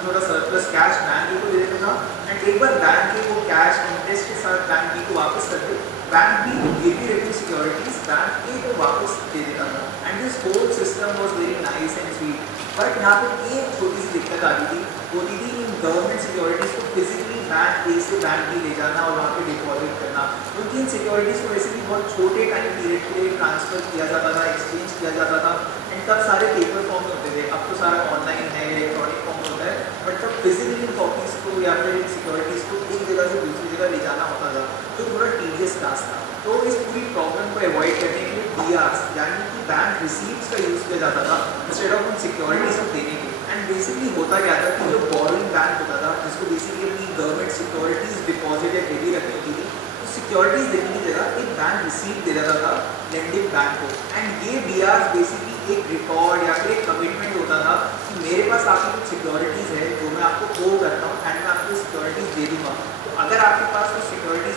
थोड़ा सरप्लस कैश बैंक बी को दे देता था एंड एक बार बैंक के वो कैश इंटरेस्ट के साथ बैंक बी को वापस करके बैंक बी गिरवी रखी सिक्योरिटीज बैंक ए को वापस दे देता था। And this whole system was very nice and sweet, but यहाँ पे एक छोटी सी दिक्कत आती थी, होती थी इन गवर्नमेंट सिक्योरिटीज़ को फिजिकली बैंक ए से बैंक बी ले जाना और वहाँ पे डिपॉजिट करना, क्योंकि इन सिक्योरिटीज़ को वैसे भी बहुत छोटे टाइम पीरियड के लिए ट्रांसफर किया जाता था, एक्सचेंज किया जाता था एंड तब सारे पेपर फॉर्म में होते थे। अब तो सारा ऑनलाइन है, इलेक्ट्रॉनिक फॉर्म होता है, बट तब फिजिकली इन कॉपीज़ को या फिर इन सिक्योरिटीज़ को एक जगह से दूसरी जगह ले जाना होता था, तो थोड़ा टीडियस टास्क था। तो इस पूरी प्रॉब्लम को अवॉइड करने के लिए BRs यानी कि बैंक रिसीप्ट्स का यूज़ किया जाता था इंस्टेड ऑफ उन सिक्योरिटीज़ को देने के। एंड बेसिकली होता क्या था कि जो बोरोइंग बैंक होता था जिसको बेसिकली अपनी गवर्नमेंट सिक्योरिटीज़ डिपॉजिट या गिरवी रखनी होती थी, तो सिक्योरिटीज़ देने की जगह एक बैंक रिसीप्ट दे देता था लेंडिंग बैंक को। एंड ये BRs बेसिकली एक रिकॉर्ड या फिर एक कमिटमेंट होता था कि मेरे पास आपकी कुछ सिक्योरिटीज़ है जो मैं आपको हो करता हूँ एंड मैं आपको सिक्योरिटीज़ दे दूँगा। तो अगर आपके पास कुछ सिक्योरिटी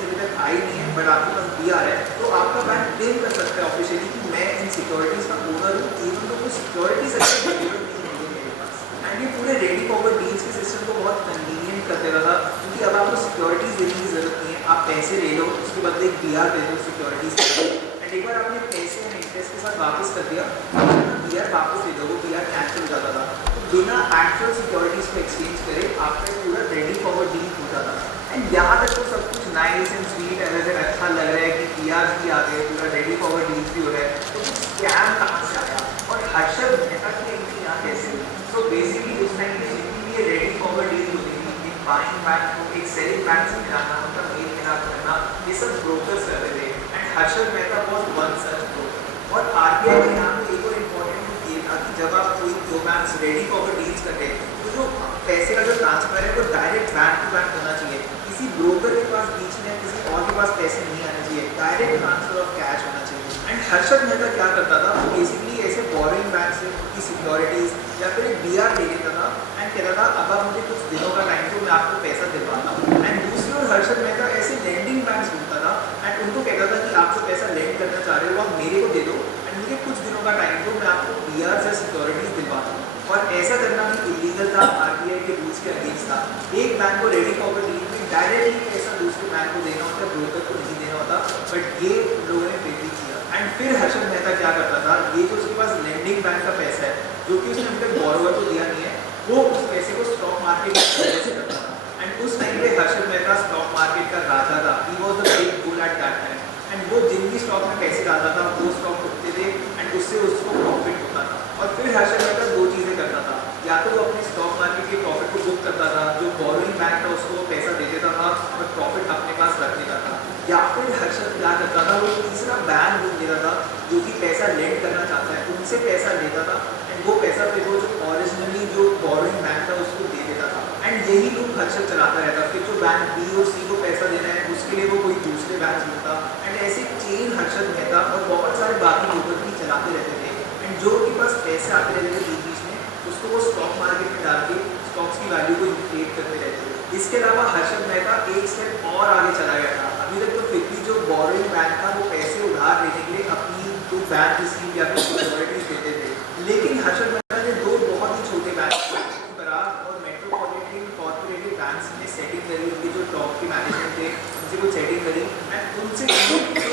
बट आपके पास BR है, तो आपका बैंक क्लेम कर सकता है ऑफिशियली कि मैं इन सिक्योरिटीज़ का ओनर हूँ, इवन तो वो सिक्योरिटीज मेरे पास। एंड ये पूरे रेडी फॉरवर्ड डील्स के सिस्टम को बहुत कन्वीनियंट कर देता था, क्योंकि अब आपको सिक्योरिटीज़ देने की जरूरत नहीं है, आप पैसे ले लो, उसके बदले एक BR दे दो सिक्योरिटीज़। एंड एक बार आपने पैसे और इंटरेस्ट के साथ वापस कर दिया, BR वापस ले दो, वो BR कैंसिल हो जाता था। बिना एक्चुअल सिक्योरिटीज़ को एक्सचेंज करे आपका पूरा रेडी फॉरवर्ड डील हो जाता था। एंड यहाँ तक तो सब कुछ नाइस एंड स्वीट अगर अच्छा लग रहा है कि BRs भी आ गए, पूरा रेडी फॉरवर्ड डील्स भी हो रहा है, तो कुछ स्कैम कहाँ से आया और हर्षद मेहता की एंट्री यहाँ कैसे हुई? तो बेसिकली उस टाइम पे जितनी भी ये रेडी फॉरवर्ड डील होती थी, एक बाइंग बैंक को एक सेलिंग बैंक से मिलाना, उनका मेल मिलाप करना, ये सब ब्रोकर्स करते थे। And Harshad Mehta was one such broker. और RBI के यहाँ पे एक और इम्पोर्टेंट ये था कि जब आप कोई दो बैंक रेडी फॉरवर्ड डील्स करते हैं, तो जो पैसे का जो ट्रांसफर है वो डायरेक्ट बैंक टू बैंक होना चाहिए, किसी ब्रोकर के पास बीच में किसी और के पास पैसे नहीं आने चाहिए, डायरेक्ट ट्रांसफर ऑफ कैश होना चाहिए। एंड हर्षद मेहता क्या करता था, वो बेसिकली ऐसे बोरिंग बैंक से उनकी सिक्योरिटीज़ या फिर एक BR ले लेता था एंड कहता था अब आप मुझे कुछ दिनों का टाइम दो, मैं आपको पैसा दिलवाता हूँ। एंड दूसरी ओर हर्षद मेहता ऐसे लेंडिंग बैंक ढूंढता था एंड उनको कहता था कि आपको पैसा लेंड करना चाह रहे हो, आप मेरे को दे दो एंड मुझे कुछ दिनों का टाइम दो, मैं आपको BR या सिक्योरिटीज़ दिलवाता हूँ। और ऐसा करना भी इलीगल था, RBI के रूल्स के अगेंस्ट था। एक बैंक को रेडी फॉरवर्ड डील में डायरेक्टली पैसा दूसरे बैंक को देना होता, ब्रोकर को नहीं देना होता, बट ये लोगों ने फिर भी किया। एंड फिर हर्षद मेहता क्या करता था, ये जो उसके पास लेंडिंग बैंक का पैसा है जो कि उसने उनके बोरोवर को दिया नहीं है, वो उस पैसे को स्टॉक मार्केट में करता था। एंड उस टाइम पे हर्षद मेहता स्टॉक मार्केट का राजा था, he was the big bull at that time. And वो जिन भी स्टॉक में पैसे डालता था वो स्टॉक उठते थे एंड उससे उसको प्रॉफिट होता था। और फिर हर्षद मेहता दो चीज़ें करता था, या तो वो अपने स्टॉक मार्केट के प्रॉफिट को बुक करता था, जो बोरोइंग बैंक था उसको वो पैसा दे देता था और प्रॉफिट अपने पास रख देता था, या फिर हर्षद क्या करता था, वो तीसरा बैंक ढूंढ लेता था जो कि पैसा लेंड करना चाहता है, उनसे पैसा लेता था एंड वो पैसा फिर वो जो ओरिजिनली जो बोरोइंग बैंक था उसको दे देता था। एंड यही लूप हर्षद चलाता रहता, फिर जो बैंक B और C को पैसा देना है उसके लिए वो कोई दूसरे बैंक ढूंढता एंड ऐसे चेन हर्षद मेहता और बहुत सारे बाकी लोग भी चलाते रहते थे। एंड जो उनके पास पैसे आते रहते थे बीच में, उसको वो स्टॉक मार्केट में डाल के स्टॉक्स की वैल्यू को इन्फ्लेट करते रहते थे। इसके अलावा हर्षद मेहता एक स्टेप और आगे चला गया था। अभी तक तो फिर भी जो बोरोइंग बैंक था वो पैसे उधार लेने के लिए अपनी जो बैंक स्कीम या फिर सिक्योरिटीज देते थे, लेकिन हर्षद मेहता ने दो बहुत ही छोटे बैंक बराज और मेट्रोपॉलिटन कॉर्पोरेटिव बैंक्स में सेटिंग करी, उनके जो टॉप के मैनेजमेंट थे उनसे वो सेटिंग करी एंड उनसे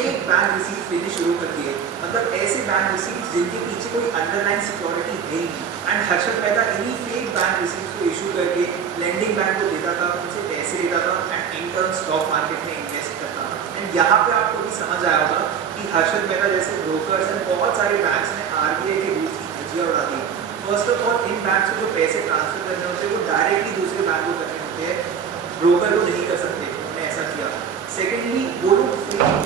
एक बैंक रिसीव लेनी शुरू कर दिए, मतलब ऐसे बैंक रिसीव जिनके पीछे कोई अंडरलाइन सिक्योरिटी है ही नहीं। एंड हर्षद मेहता इन्हीं फेक बैंक रिसीव को इशू करके लेंडिंग बैंक को देता था, उनसे पैसे लेता था and in turn stock market में इन्वेस्ट करता था। एंड यहाँ पे आपको भी समझ आया होगा कि हर्षद मेहता जैसे ब्रोकर्स एंड बहुत सारे बैंक्स ने RBI के रूल्स की धज्जियाँ उड़ा दी। फर्स्ट ऑफ ऑल इन बैंक से जो पैसे ट्रांसफर करने होते हैं वो डायरेक्टली दूसरे बैंक को करने होते हैं, ब्रोकर को नहीं कर सकते, उन्होंने ऐसा किया। सेकेंडली वो लोग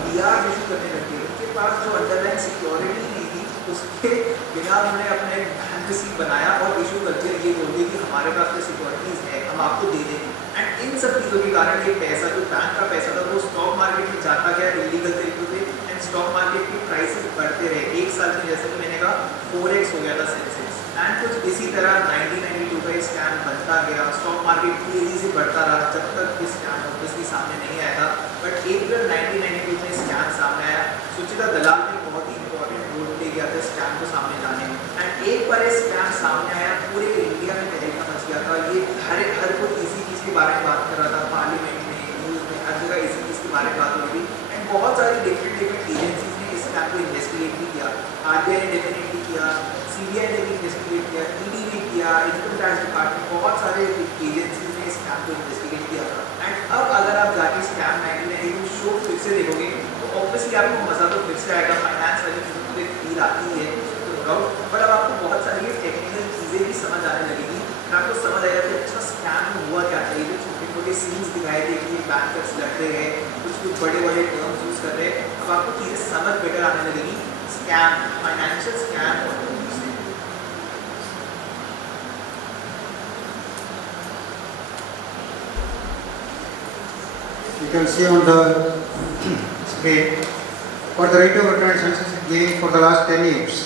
BR इशू करने लगते हैं, उनके पास जो अंडरलाइन सिक्योरिटी नहीं थी उसके बिना उन्होंने अपने बैंक रिसीव बनाया और इशू करके ये बोल दिया कि हमारे पास तो सिक्योरिटीज़ है, हम आपको दे देंगे। एंड इन सब चीज़ों के कारण ये पैसा जो बैंक का पैसा था वो स्टॉक मार्केट में जाता गया इलीगल तरीके से एंड स्टॉक मार्केट की प्राइसेस बढ़ते रहे। एक साल में जैसे कि मैंने कहा 4x हो गया था सेंसेक्स एंड कुछ इसी तरह 1992 का स्कैम बनता गया, स्टॉक मार्केट तेजी से बढ़ता रहा जब तक इस स्कैम ऑब्वियसली सामने नहीं आया था। बट अप्रैल 1992 में स्कैम सामने आया, सुचिता दलाल ने बहुत ही इंपॉर्टेंट रोल प्ले किया था स्कैम को सामने लाने में। एंड एक बार ये स्कैम सामने आया पूरे इंडिया में तहलका मच गया था, ये हर कोई इसी चीज़ के बारे में बात कर रहा था, पार्लियामेंट में, न्यूज़ में, हर जगह इसी चीज़ के बारे में बात हो रही थी। एंड बहुत सारी डिफरेंट एजेंसीज ने इस स्कैम को इन्वेस्टिगेट भी किया, RBI ने डेफिनेटली किया, CBI ने भी इन्वेस्टिगेट किया, ED ने किया, इनकम टैक्स डिपार्टमेंट, बहुत सारे एजेंसीज ने इस स्कैम को इन्वेस्टिगेट किया था। एंड अब अगर आप जाके स्कैम 1992 शो फिर से देखोगे तो ऑब्वियसली आपको मज़ा तो फिर से आएगा, फाइनेंस वाली चीज़ों को एक फील आती है, बट अब आपको बहुत सारी टेक्निकल चीज़ें भी समझ आने लगेगी, आपको समझ आएगा कि अच्छा स्कैम में हुआ क्या था। ये जो छोटे छोटे सीन्स दिखाए थे कि बैंकर्स लड़ते हैं, कुछ बड़े बड़े टर्म्स यूज़ कर रहे हैं, अब आपको चीज़ें समझ बेटर आने लगेगी। स्कैम, फाइनेंशियल स्कैम और You can see on the screen what the rate of return Sensex is giving for the last 10 years,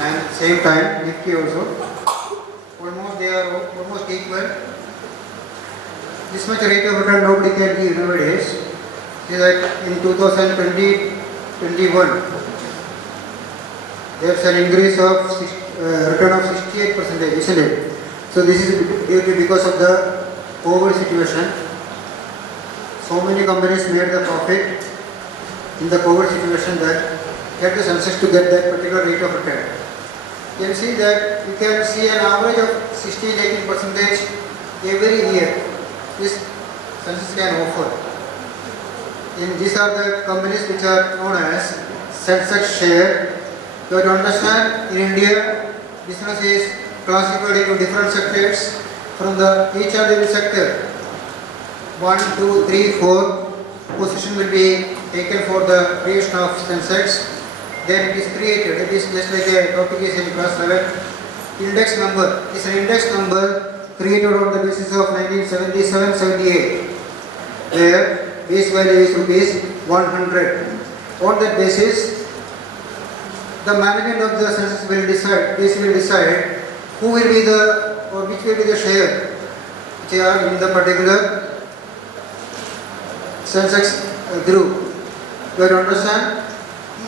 and same time Nifty also almost they are almost equal. This much rate of return nobody can give nowadays. is that in 2020-21, there's an increase of return of 68%, isn't it? So this is due to because of the COVID situation. So many companies made the profit in the COVID situation that get the Sensex to get that particular rate of return. You can see that you can see an average of 16-18% every year. This Sensex can offer. And these are the companies which are known as Sensex share. You have to understand, in India, business is classified into different sectors. From the each and every sector, 1, 2, 3, 4 position will be taken for the creation of Sensex. Then it is created. It is just like a topic is in class 11. Index number is an index number created on the basis of 1977-78, where base value is rupees 100. On that basis, the management of the Sensex will decide who will be the or which will be the share which are in the particular Sensex group. You have to understand,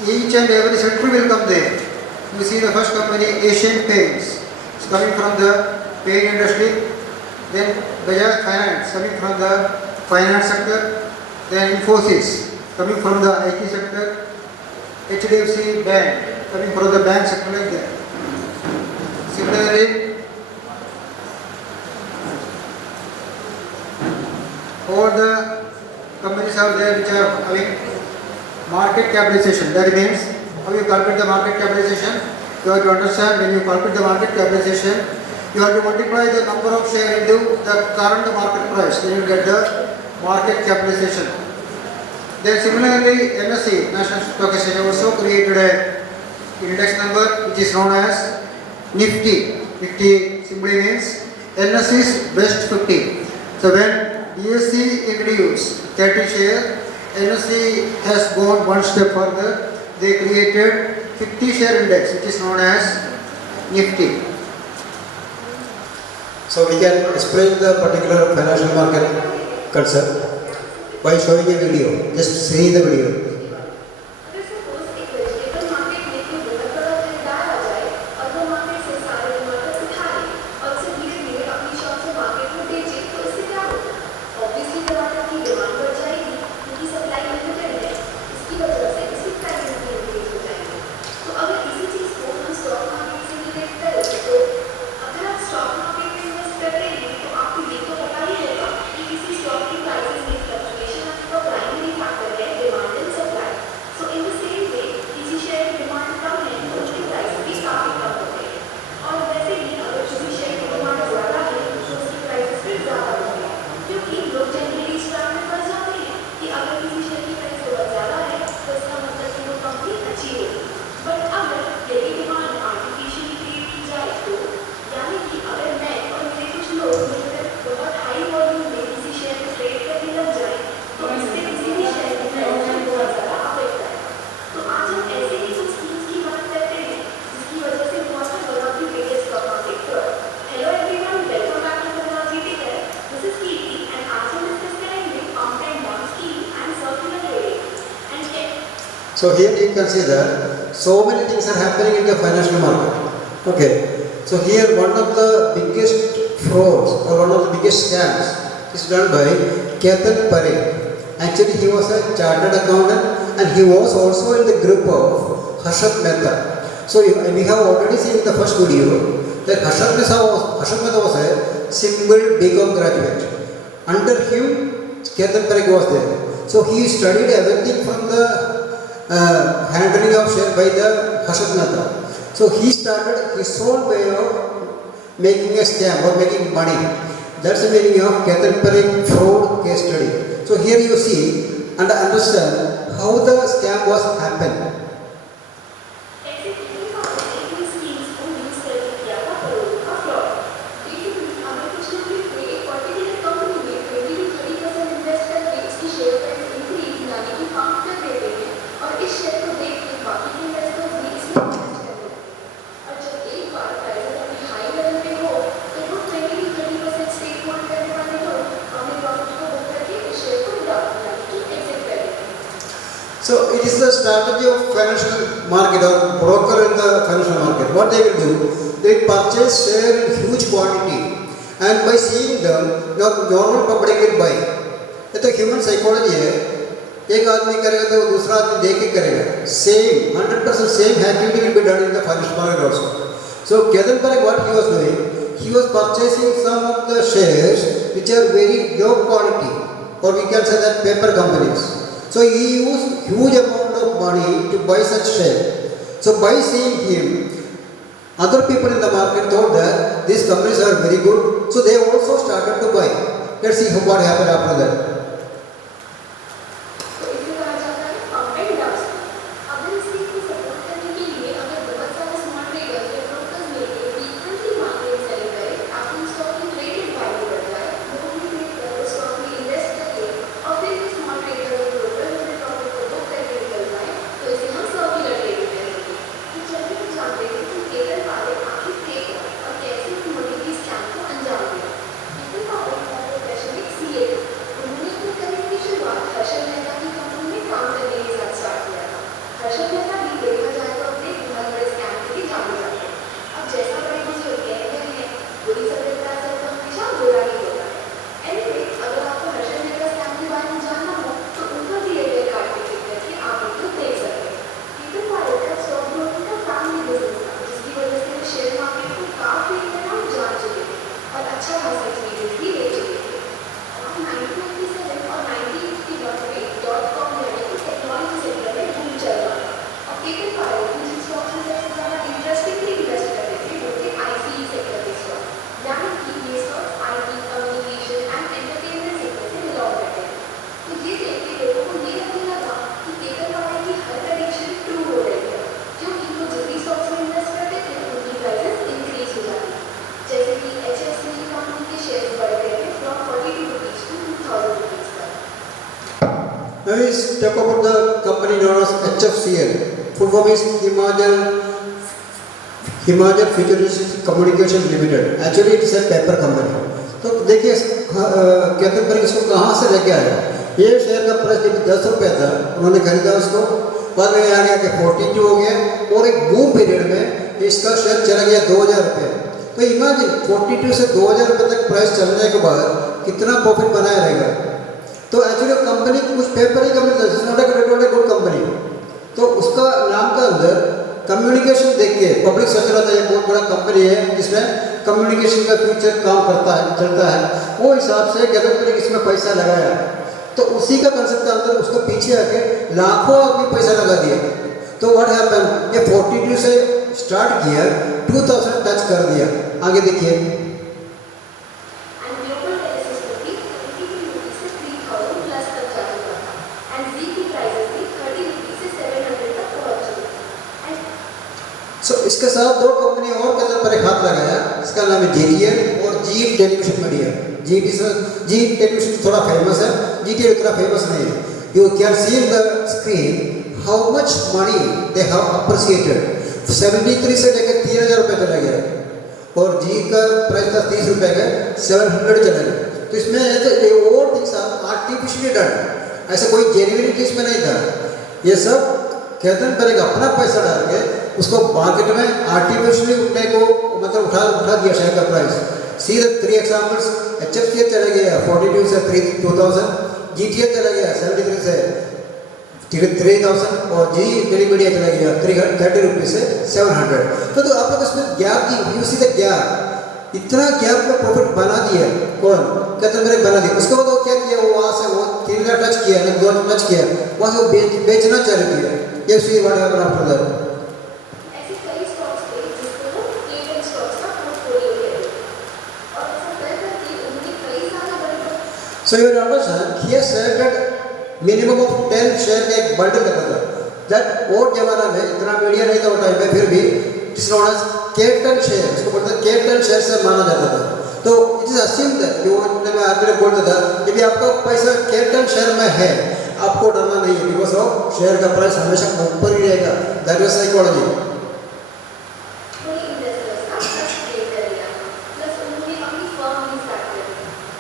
each and every sector will come there. You see the first company, Asian Paints, is coming from the paint industry. Then Bajaj Finance coming from the finance sector. Then Infosys coming from the IT sector. HDFC Bank coming from the bank sector, like that. Similarly, all the companies are there which are having market capitalization. That means, how you calculate the market capitalization? You have to understand, when you calculate the market capitalization, you have to multiply the number of shares into the current market price. Then you get the market capitalization. Then similarly, NSE, National Stock Exchange, also created a index number which is known as Nifty. Nifty simply means NSE's best 50. So when BSE introduced 30 share, NSE has gone one step further. They created 50 share index which is known as Nifty. So we can explain the particular financial market concept by showing a video. Just see the video. अगर suppose एक vegetable market में कोई बहुत बड़ा खरीदार आ जाए और वो market से सारे टमाटर उठा ले और उसे धीरे-धीरे अपनी शॉप से market में बेचे, तो इससे क्या होगा? Obviously टमाटर की डिमांड बढ़ जाएगी क्योंकि सप्लाई लिमिटेड है, इसकी वजह से इसकी प्राइसेस भी इंक्रीज हो जाएंगे। तो अगर इसी चीज़ को हम स्टॉक मार्केट से रिलेट करें, तो अगर आप स्टॉक मार्केट में इन्वेस्ट करते हैं तो आपको ये तो पता ही होगा कि किसी स्टॉक की प्राइसेस में फ्लक्चुएशन आपका प्राइमरी फैक्टर है demand and supply. So in the same way किसी शेयर की डिमांड कम है तो उसकी प्राइस भी काफ़ी कम होते हैं, और वैसे ही अगर किसी शेयर की डिमांड ज़्यादा है तो उसकी प्राइसेस फिर ज़्यादा होती है, क्योंकि लोग जनरली इस बात में फंस जाते हैं कि अगर किसी शेयर की प्राइस थोड़ा ज़्यादा है तो इसका मतलब कि वो कंपनी अच्छी होगी। बट अगर यही डिमांड आर्टिफिशियली क्रिएट की जाए तो, यानी कि अगर मैं और मेरे कुछ लोग मिलकर बहुत हाई वॉल्यूम में किसी शेयर को ट्रेड करने लग जाए तो इससे किसी भी शेयर की प्राइस में बहुत ज़्यादा अफेक्ट आएगा। तो आज हम ऐसे ही कुछ स्कीम्स की बात करते हैं जिसकी वजह से हुआ था one of the biggest stock market fraud. Hello everyone, welcome back to technology ticker. This is Kirti and आज हम डिस्कस करेंगे pump and dump scheme and circular trading and So here you can see that so many things are happening in the financial market. Okay. So here one of the biggest frauds or one of the biggest scams is done by Ketan Parekh. Actually he was a chartered accountant and he was also in the group of Harshad Mehta. So we have already seen in the first video that Harshad Mehta was a simple BCom graduate. Under him Ketan Parekh was there. So he studied everything from the handling of share by the Harshad Mehta. So he started his own way of making a scam or making money. That's the meaning of Ketan Parekh fraud case study. So here you see and understand how the scam was happened. Executive marketing schemes को use करके किया था करोड़ों का fraud. Basically अगर कुछ लोग भी एक पर्टिकुलर कंपनी में 20-30% इन्वेस्ट करके उसकी शेयर प्राइस इंक्रीज यानी कि पंप कर देते हैं और इस शेयर को देख के बाकी के इन्वेस्टर्स भी इसमें इन्वेस्ट करते हैं, और जब एक बार प्राइसेस अपने हाई लेवल पे हो तो वो 20-30% स्टेक होल्ड करने वाले लोग अपने प्रॉफिट को बुक करके इस शेयर को डाल यानी कि एग्जिट कर देते हैं। So it is the strategy of financial market or broker in the financial market. What they will do, they purchase share in huge quantity, and by seeing them, normal public will buy. ये तो human psychology है. एक आदमी करेगा तो दूसरा आदमी देख के करेगा. Same 100% same activity will be done in the financial market also. So Ketanparek, what he was doing, he was purchasing some of the shares which are very low quality, or we can say that paper companies. So he used huge amount of money to buy such share. So by seeing him, other people in the market thought that these companies are very good, so they also started to buy. Let's see what happened after that. तो इसे कहा जाता है कंपेंड down. अगर इस चीज को support करने के लिए अगर बहुत सारे स्मॉल ट्रेडर्स या ब्रोकर्स मिलकर फ्रीक्वेंटली मार्केट सेल करें, आपकी स्टॉक की ट्रेडेड वैल्यू बढ़ जाए, लोग भी ट्रेड कर स्टॉक में इन्वेस्ट करके और फिर स्मॉल ट्रेडर्स और ब्रोकर्स अपने प्रॉफिट को बुक करके निकल जाए, तो इसे हम सर्कुलर ट्रेडिंग कहेंगे। तो चलिए हम जानते हैं कि केतनपारेख आखिर थे कौन और कैसे उन्होंने इस स्कैम को अंजाम दिया। केतनपारेख का प्रोफेशन एक सीए था। उन्होंने अपने करियर की शुरुआत हर्षल मेहता की कंपनी में काम करने के साथ स्टार्ट किया था। हर्षल मेहता भी देखा जाए तो अपने बहुत बड़े स्कैम के लिए जाने जाते हैं। अब जैसा बड़े बुजुर्ग कह रहे हैं, बुरी सभ्यता से तो हमेशा बुरा ही होता है। एनीवे, अगर आपको हर्षल मेहता स्कैम के बारे में जानना हो तो उनका दिए गए कार्ड पे क्लिक करके आप उनको देख सकते हैं। केतनपारेख का स्टॉक ब्रोकिंग का फैमिली बिजनेस था, जिसकी वजह से वो शेयर मार्केट को काफी तरह जान चुके थे और अच्छा खासा एक्सपीरियंस भी ले चुके थे। 1997 और 98 की वक्त में .com यानी कि टेक्नोलॉजी सेक्टर में बूम चल रहा था और केतनपारेख जिन स्टॉक्स में सबसे ज़्यादा इंटरेस्टिंगली इन्वेस्ट करते थे वो थे आईसीई सेक्टर के स्टॉक, यानी कि ये stocks IT, communication and entertainment sector से बिलोंग करते हैं। तो ये देख के लोगों को ये लगने लगा कि केतनपारेख की हर प्रेडिक्शन ट्रू हो रही है, क्योंकि वो जिस भी स्टॉक्स में इन्वेस्ट करते थे उनकी प्राइसेस इंक्रीज हो जाती। जैसे कि HFCL कंपनी के शेयर्स बढ़ गए थे फ्रॉम 42 रुपीज टू 2000 रुपीज तक। Now we talk about the company known as HFCL. Full form is Himachal Futuristic Communication Limited. Actually it is a paper company. तो देखिए केतनपारेख इसको कहाँ से लेके आया। ये शेयर का प्राइस जब 10 रुपये था, उन्होंने खरीदा उसको, बाद में आ गया कि 42 हो गया और एक बूम पीरियड में इसका शेयर चला गया 2000 रुपये। तो इमेजिन 42 से 2000 रुपये तक प्राइस चलने के बाद कितना प्रॉफिट बनाया रहेगा। तो एक्चुअली कंपनी कुछ पेपर ही कंपनी था, नॉट ए गुड कंपनी। तो उसका नाम का अंदर कम्युनिकेशन देख के पब्लिक सोच रहा था ये बहुत बड़ा कंपनी है जिसमें कम्युनिकेशन का फ्यूचर काम करता है, चलता है। वो हिसाब से केतनपारेख इसमें पैसा लगाया, तो उसी का कंसेप्ट के अंदर उसको पीछे आके लाखों आदमी पैसा लगा दिया। तो व्हाट हैपन, ये 42 से स्टार्ट किया, 2000 टच कर दिया। आगे देखिए। एंड ग्लोबल प्राइसेस को भी 23 रुपीज से 3000 प्लस तक जा चुका था एंड जी की प्राइसेस भी 30 रुपीज से 700 तक पहुंच चुकी थी। सो इसके साथ दो कंपनी और केतनपारेख हाथ लगाया, इसका नाम है JTL और जी टेलीविजन मीडिया। जी टेलीविजन थोड़ा फेमस है, JTL उतना फेमस नहीं है। You can see in the screen how much money they have appreciated. 73 से लेकर 3000 रुपये चला गया और जी का प्राइस था 30 रुपये का, 700 चला गया। तो इसमें और थिंग्स आर्टिफिशियली डन, ऐसा कोई जेन्युइनिटी इसमें नहीं था। ये सब केतनपारेख अपना पैसा डाल के उसको मार्केट में आर्टिफिशियली उठने को मतलब उठा दिया शेयर का price. See the 3 examples, HFCL चला गया 42 से 2000, JTL चला गया 73 से 3000 और जी टेलीमीडिया चला गया 30 रुपीज से 700। तो आप लोग इसमें गैप की यू सी द गैप, इतना गैप में प्रॉफिट बना दिया कौन, केतनपारेख बना दिया। उसके बाद वो क्या किया, वो वहाँ से वो 3000 टच किया, 2 टच किया, वहाँ से वो बेचना चालू किया। ये see what happened after that. ऐसे कई स्टॉक्स थे जिसको वो केटन स्टॉक्स का पोर्टफोलियो कहते थे और ऐसा कर करके उन्होंने कई सारे बड़े So you understand, he has selected minimum of 10 share का एक बंडल करता था। दैट वो जमाना में इतना मीडिया नहीं था वो टाइम में, फिर भी it is known as Ketan share, इसको बोलते हैं केटन शेयर से माना जाता था। तो इट इज अस्यूम्ड जो मैं आदमी बोलता था कि भी आपका पैसा केटन शेयर में है, आपको डरना नहीं है, बिकॉज ऑफ शेयर का प्राइस हमेशा ऊपर ही रहेगा। That is psychology. बड़े इन्वेस्टर्स का ट्रस्ट क्रिएट कर लिया था, प्लस उन्होंने अपनी फर्म भी स्टार्ट कर दी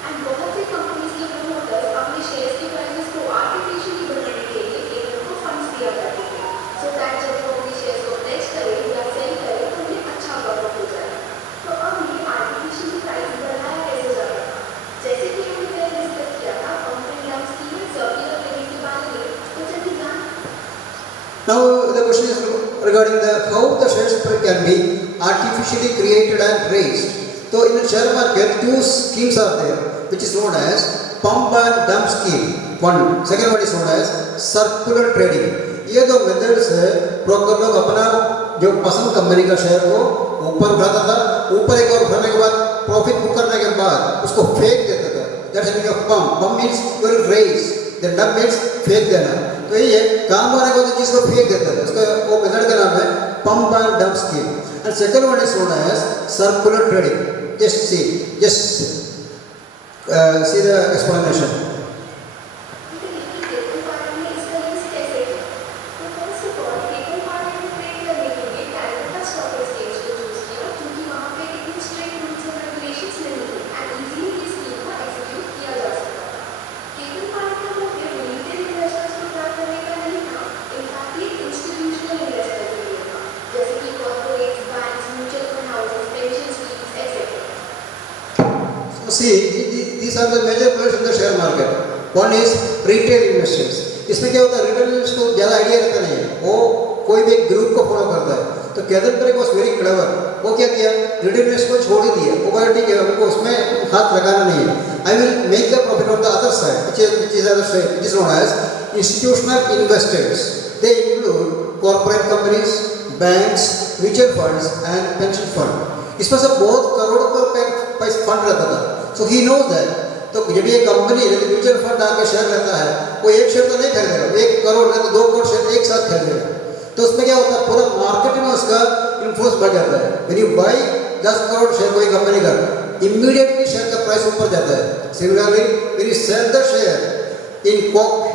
एंड बहुत सी कंपनीज के प्रमोटर्स अपने शेयर्स की प्राइसेस को आर्टिफिशियली बढ़ाने के लिए केटन को funds Now the question is regarding how the share spread can be artificially created and raised. So in the share market, two schemes are there, which is known as pump and dump scheme. One, second one is known as circular trading. ये दो methods है, broker लोग अपना जो पसंद company का share को ऊपर उठाता था, ऊपर एक और उठाने के बाद प्रॉफिट बुक करने के बाद उसको फेंक देता था. That's the meaning of pump. Pump means you will raise. The dump means फेंक देना. तो ये काम होने के बाद चीज को फेंक देता था. उसका वो मेथड का नाम है pump and dump scheme. And second one is known as circular trading. Just see the explanation. See, these are the major players in the share market. One is retail investors. इसमें क्या होता है, retail investors को ज़्यादा idea रहता नहीं है, वो कोई भी एक ग्रुप को फॉलो करता है. तो कैदर ब्रेक वॉज वेरी क्लेवर. वो क्या किया, रिटेल इन्वेस्टर को छोड़ ही दिया. वो बोला ठीक है, हमको उसमें हाथ लगाना नहीं है. I will make the profit on the other side, which is other side, which is known as institutional investors. They include corporate companies, banks, mutual funds and pension fund. इसमें से बहुत करोड़ों का पैसा फंड रहता था. So he knows that. तो जब ये कंपनी म्यूचुअल फंड आके शेयर लेता है, वो एक शेयर तो नहीं खरीदेगा, 1 करोड़ नहीं तो 2 करोड़ शेयर एक साथ खरीदेगा. तो उसमें क्या होता है, पूरा मार्केट में उसका इन्फ्लुएंस बढ़ जाता है. When you buy 10 crore share कोई कंपनी का, इमीडिएटली शेयर का प्राइस ऊपर जाता है. Similarly, when you sell the share in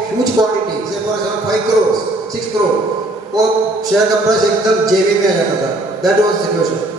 huge quantity, say for example 5 crores, 6 crore, वो शेयर का प्राइस एकदम जेबी में आ जाता था. That was the situation.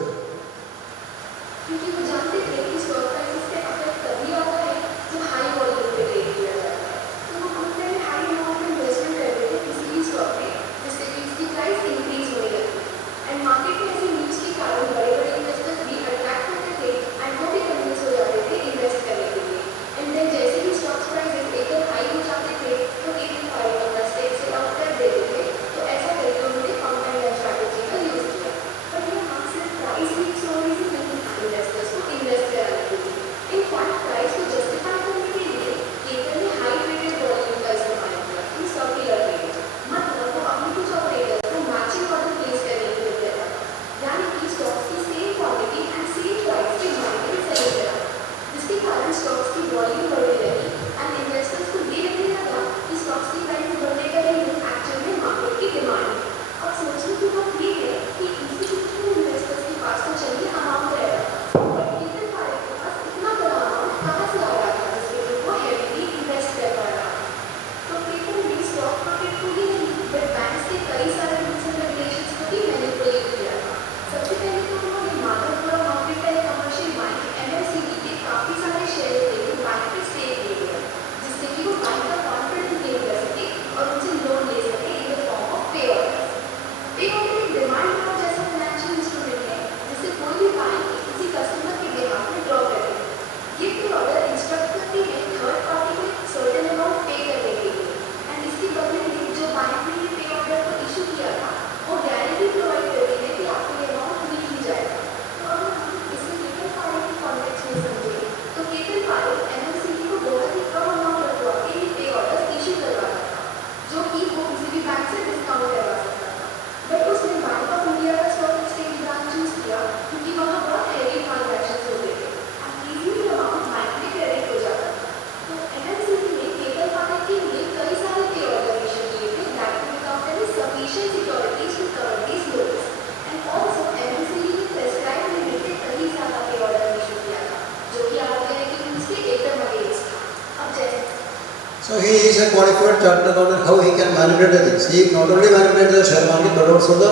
So he is a qualified chartered accountant. How he can manipulate the things? He not only manipulates the share market but also the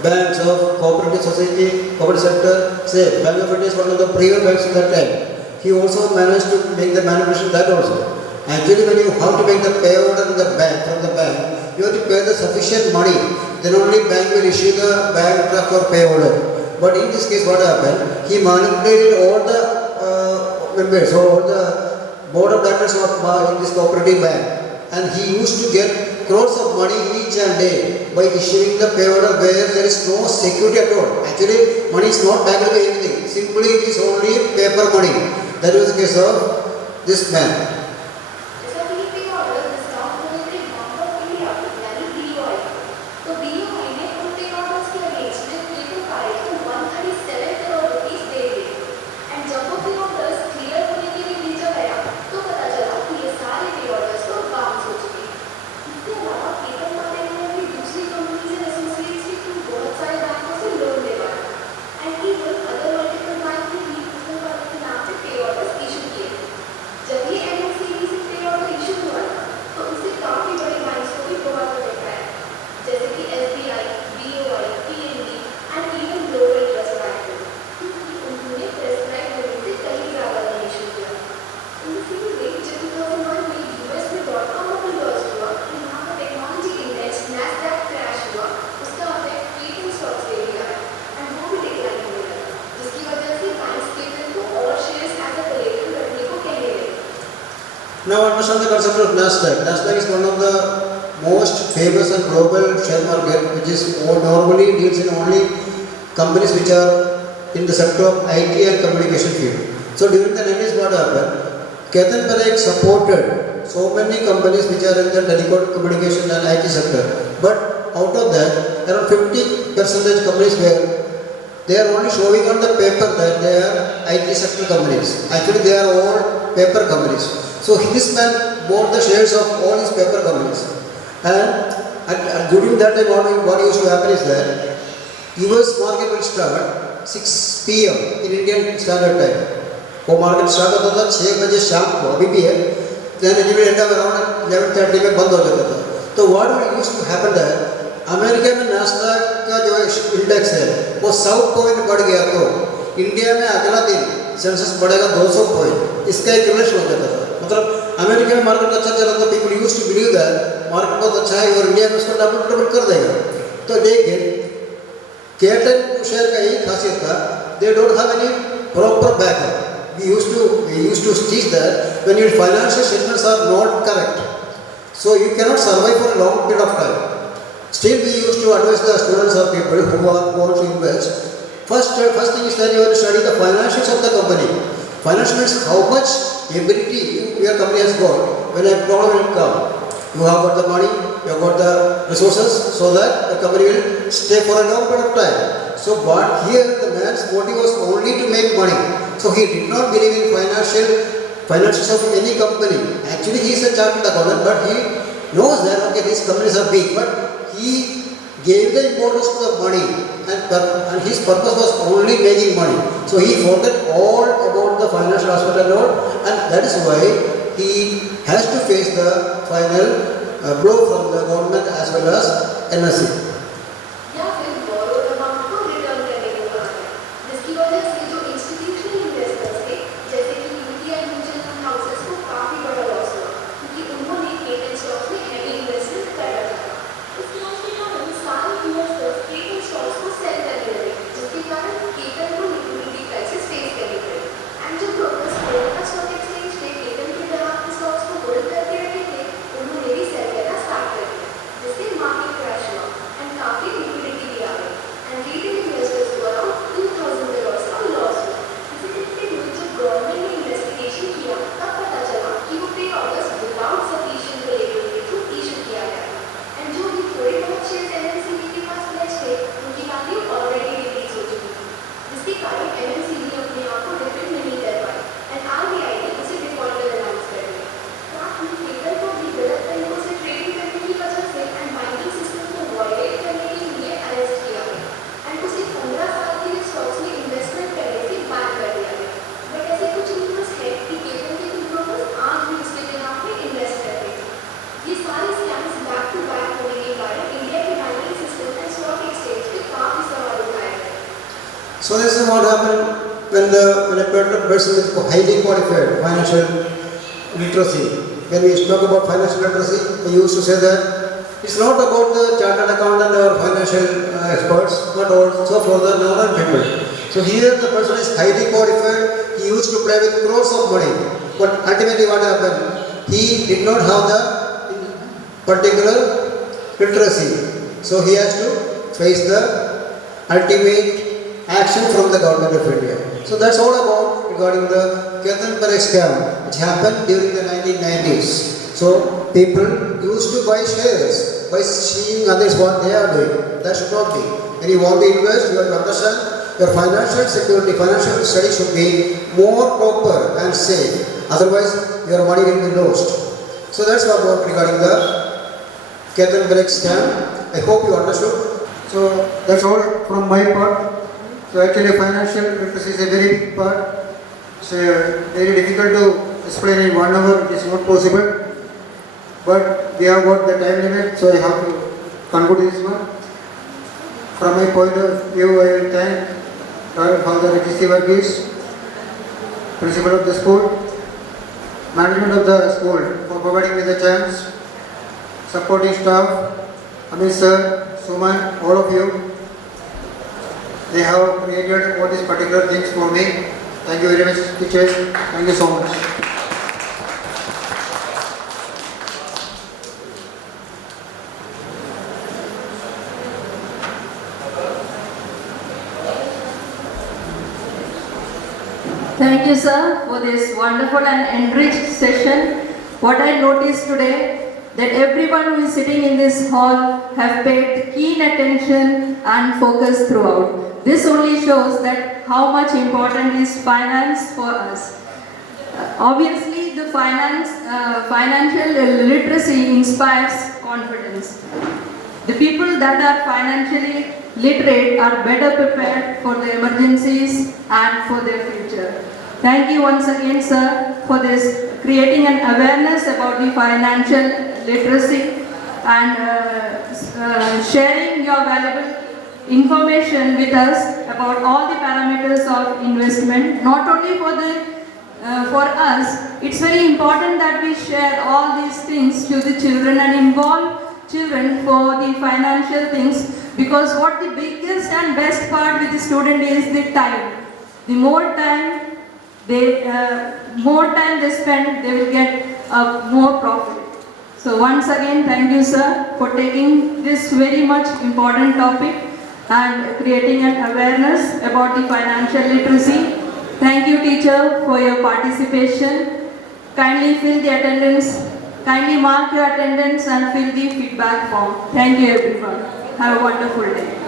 banks of cooperative society, cooperative sector. Say Bank of India is one of the premier banks at that time. He also managed to make the manipulation that also. Actually, when you have to make the payout in the bank from the bank, you have to pay the sufficient money. Then only bank will issue the bank draft for pay order. But in this case, what happened? He manipulated all the members, so all the board of directors of this cooperative bank. and he used to get crores of money each and day by issuing the pay order where there is no security at all. Actually, money is not backed by anything. Simply it is only paper money. That was the case of this man. जैसा कि पे order discount होने के bank of India यानी BOI तो BOI ने उन पे ऑर्डर्स के अगेंस्ट में पीपल कार्ड को 137 करोड़ रुपीस दे दिए एंड जब वो पे ऑर्डर्स क्लियर होने के लिए भेजा गया तो पता चला कि ये सारे पे ऑर्डर्स तो बाउंस हो चुके हैं। इसके अलावा पीपल कार्ड ने भी दूसरी कंपनी से एसोसिएट्स भी बहुत सारे बैंकों से लोन ले पाया and even other multiple bank ने भी पीपल कार्ड के नाम पे पे ऑर्डर्स इशू किए थे। जब ये एमएनसीबी से पे ऑर्डर इशू हुआ था तो उसे काफी बड़े बैंक्स को भी प्रभावित देखा है जैसे कि SBI, BOI, PNB and even global trust bank को क्योंकि उन्होंने प्रेस्क्राइब लिमिट से कहीं ज्यादा लोन इशू किया। इन द सेम वे जब 2001 में यूएस में .com बबल बर्स्ट हुआ तो यहाँ का टेक्नोलॉजी इंडेक्स नैस्डैक क्रैश हुआ उसका इफेक्ट पेटेंट स्टॉक्स पे भी आया एंड वो भी डिक्लाइन होने लगा जिसकी वजह से बैंक्स पेटेंट को और शेयर्स एज अ कोलेटरल रखने को कहने लगे। Now understand the concept of Nasdaq. Nasdaq is one of the most famous and global share market, which is normally deals in only companies which are in the sector of IT and communication field. So during the 90s, what happened? Ketan Parekh supported so many companies which are in the telecom communication and IT sector. But out of that, around 50% companies were they are only showing on the paper that they are IT sector companies. Actually, they are all paper companies. So this man bought the shares of all these paper companies. And during that time, what used to happen is that US market will start 6 PM in Indian Standard Time. वो market start होता था 6 बजे शाम को, अभी भी है. Then it will end up around 11:30 में बंद हो जाता था. तो what used to happen that America में नास्डैक का जो इंडेक्स है वो 100 पॉइंट बढ़ गया तो इंडिया में अगला दिन सेंसेक्स बढ़ेगा 200 पॉइंट. इसका एक रिलेशन हो जाता था. मतलब अमेरिका में मार्केट अच्छा चला तो people use to believe that market बहुत अच्छा है और इंडिया में उसको डबल कर देगा. तो देखिए केटन शेयर का यही खासियत था, they don't have any proper backup. We used to teach that when your financial statements are not correct, so you cannot survive for a long period of time. Still, we used to advise the students or people who want to invest. First thing is that you have to study the financials of the company. Financial means how much ability your company has got when a problem will come. You have got the money, you have got the resources, so that the company will stay for a long period of time. So what here the man's motive was only to make money. So he did not believe in financials of any company. Actually, he is a chartered accountant, but he knows that okay, these companies are big, but he gave the importance to the money, and his purpose was only making money. So he forgot all about the financial aspect and all, and that is why he has to face the final blow from the government as well as NSE. या फिर borrowed amount को return करने को कहा गया जिसकी वजह से जो institutional investors थे जैसे कि UTI म्यूचुअल फंड हाउसेस को काफी बड़ा लॉस हुआ क्योंकि उन्होंने पेटेंट स्टॉक्स में हेवी इन्वेस्टमेंट कर रखा था। इस लॉस के कारण सारे इन्वेस्टर्स पेटेंट स्टॉक्स को सेल करने लगे जिसके कारण केतन को लिक्विडिटी क्राइसिस फेस करनी पड़ी एंड जो ब्रोकर्स कोलकाता स्टॉक एक्सचेंज पे केतन के ग्राहक के स्टॉक्स को होल्ड करके रखे थे उन्होंने भी सेल करना स्टार्ट कर दिया जिससे मार्केट क्रैश हुआ एंड काफी लिक्विडिटी भी आ गई एंड रीटेल इन्वेस्टर्स को अराउंड 2000 करोड़ का लॉस हुआ। इसी तरीके से जब गवर्नमेंट ने इन्वेस्टिगेशन किया तब पता चला कि वो पे ऑर्डर्स विदाउट सफिशिएंट कोलेटरल के थ्रू इशू किया गया एंड जो भी थोड़े बहुत शेयर्स एमएनसीबी के पास प्लेज थे उनकी वैल्यू ऑलरेडी डिक्रीज हो चुकी थी जिसके कारण एमएनसीबी अपने आप को डिफेंड नहीं कर पाई एंड आरबीआई ने उसे डिफॉल्टर अनाउंस कर दिया। साथ ही पेपर को भी गलत तरीकों से ट्रेडिंग करने की वजह से एंड बैंकिंग सिस्टम को वायलेट करने के लिए अरेस्ट किया गया एंड उसे 15 साल के लिए स्टॉक्स में इन्वेस्टमेंट करने से बैन कर दिया गया। बट ऐसे कुछ न्यूज़ है कि पेपर के कुछ ब्रोकर्स आज भी उसके बिहाफ में इन्वेस्ट करते हैं। ये सारे स्कैम्स बैक टू बैक होने के कारण इंडिया के banking system and stock exchange पे काफी सवाल उठाए गए। So this is what happened when a person is highly qualified financial literacy. When we talk about financial literacy, we used to say that it's not about the chartered accountant or financial experts, but also for the normal people. So here the person is highly qualified. He used to play with crores of money, but ultimately what happened? He did not have the particular literacy. So he has to face the ultimate action from the government of India. So that's all about regarding the Ketanpare scam which happened during the 1990s. So people used to buy shares by seeing others what they are doing. That should not be. When you want to invest, you have to understand your financial security, financial study should be more proper and safe. Otherwise, your money will be lost. So that's what about regarding the Ketanpare scam. I hope you understood. So that's all from my part. So actually financial literacy is a very big part. It's very difficult to explain in 1 hour, it is not possible. But we have got the time limit, so I have to conclude this one. From my point of view, I will thank Father Registry Varghese, Principal of the school, management of the school for providing me the chance, supporting staff, Amit sir, Suman, all of you. They have created all these particular things for me. Thank you very much, teachers. Thank you so much. Thank you, sir, for this wonderful and enriched session. What I noticed today, that everyone who is sitting in this hall have paid keen attention and focus throughout. This only shows that how much important is finance for us. Obviously, the financial literacy inspires confidence. The people that are financially literate are better prepared for the emergencies and for their future. Thank you once again, sir, for this creating an awareness about the financial literacy and sharing your valuable information with us about all the parameters of investment. Not only for us, it's very important that we share all these things to the children and involve children for the financial things, because what the biggest and best part with the student is the time. The more time they spend, they will get more profit. So once again, thank you, sir, for taking this very much important topic and creating an awareness about the financial literacy. Thank you, teacher, for your participation. Kindly fill the attendance. Kindly mark your attendance and fill the feedback form. Thank you, everyone. Have a wonderful day.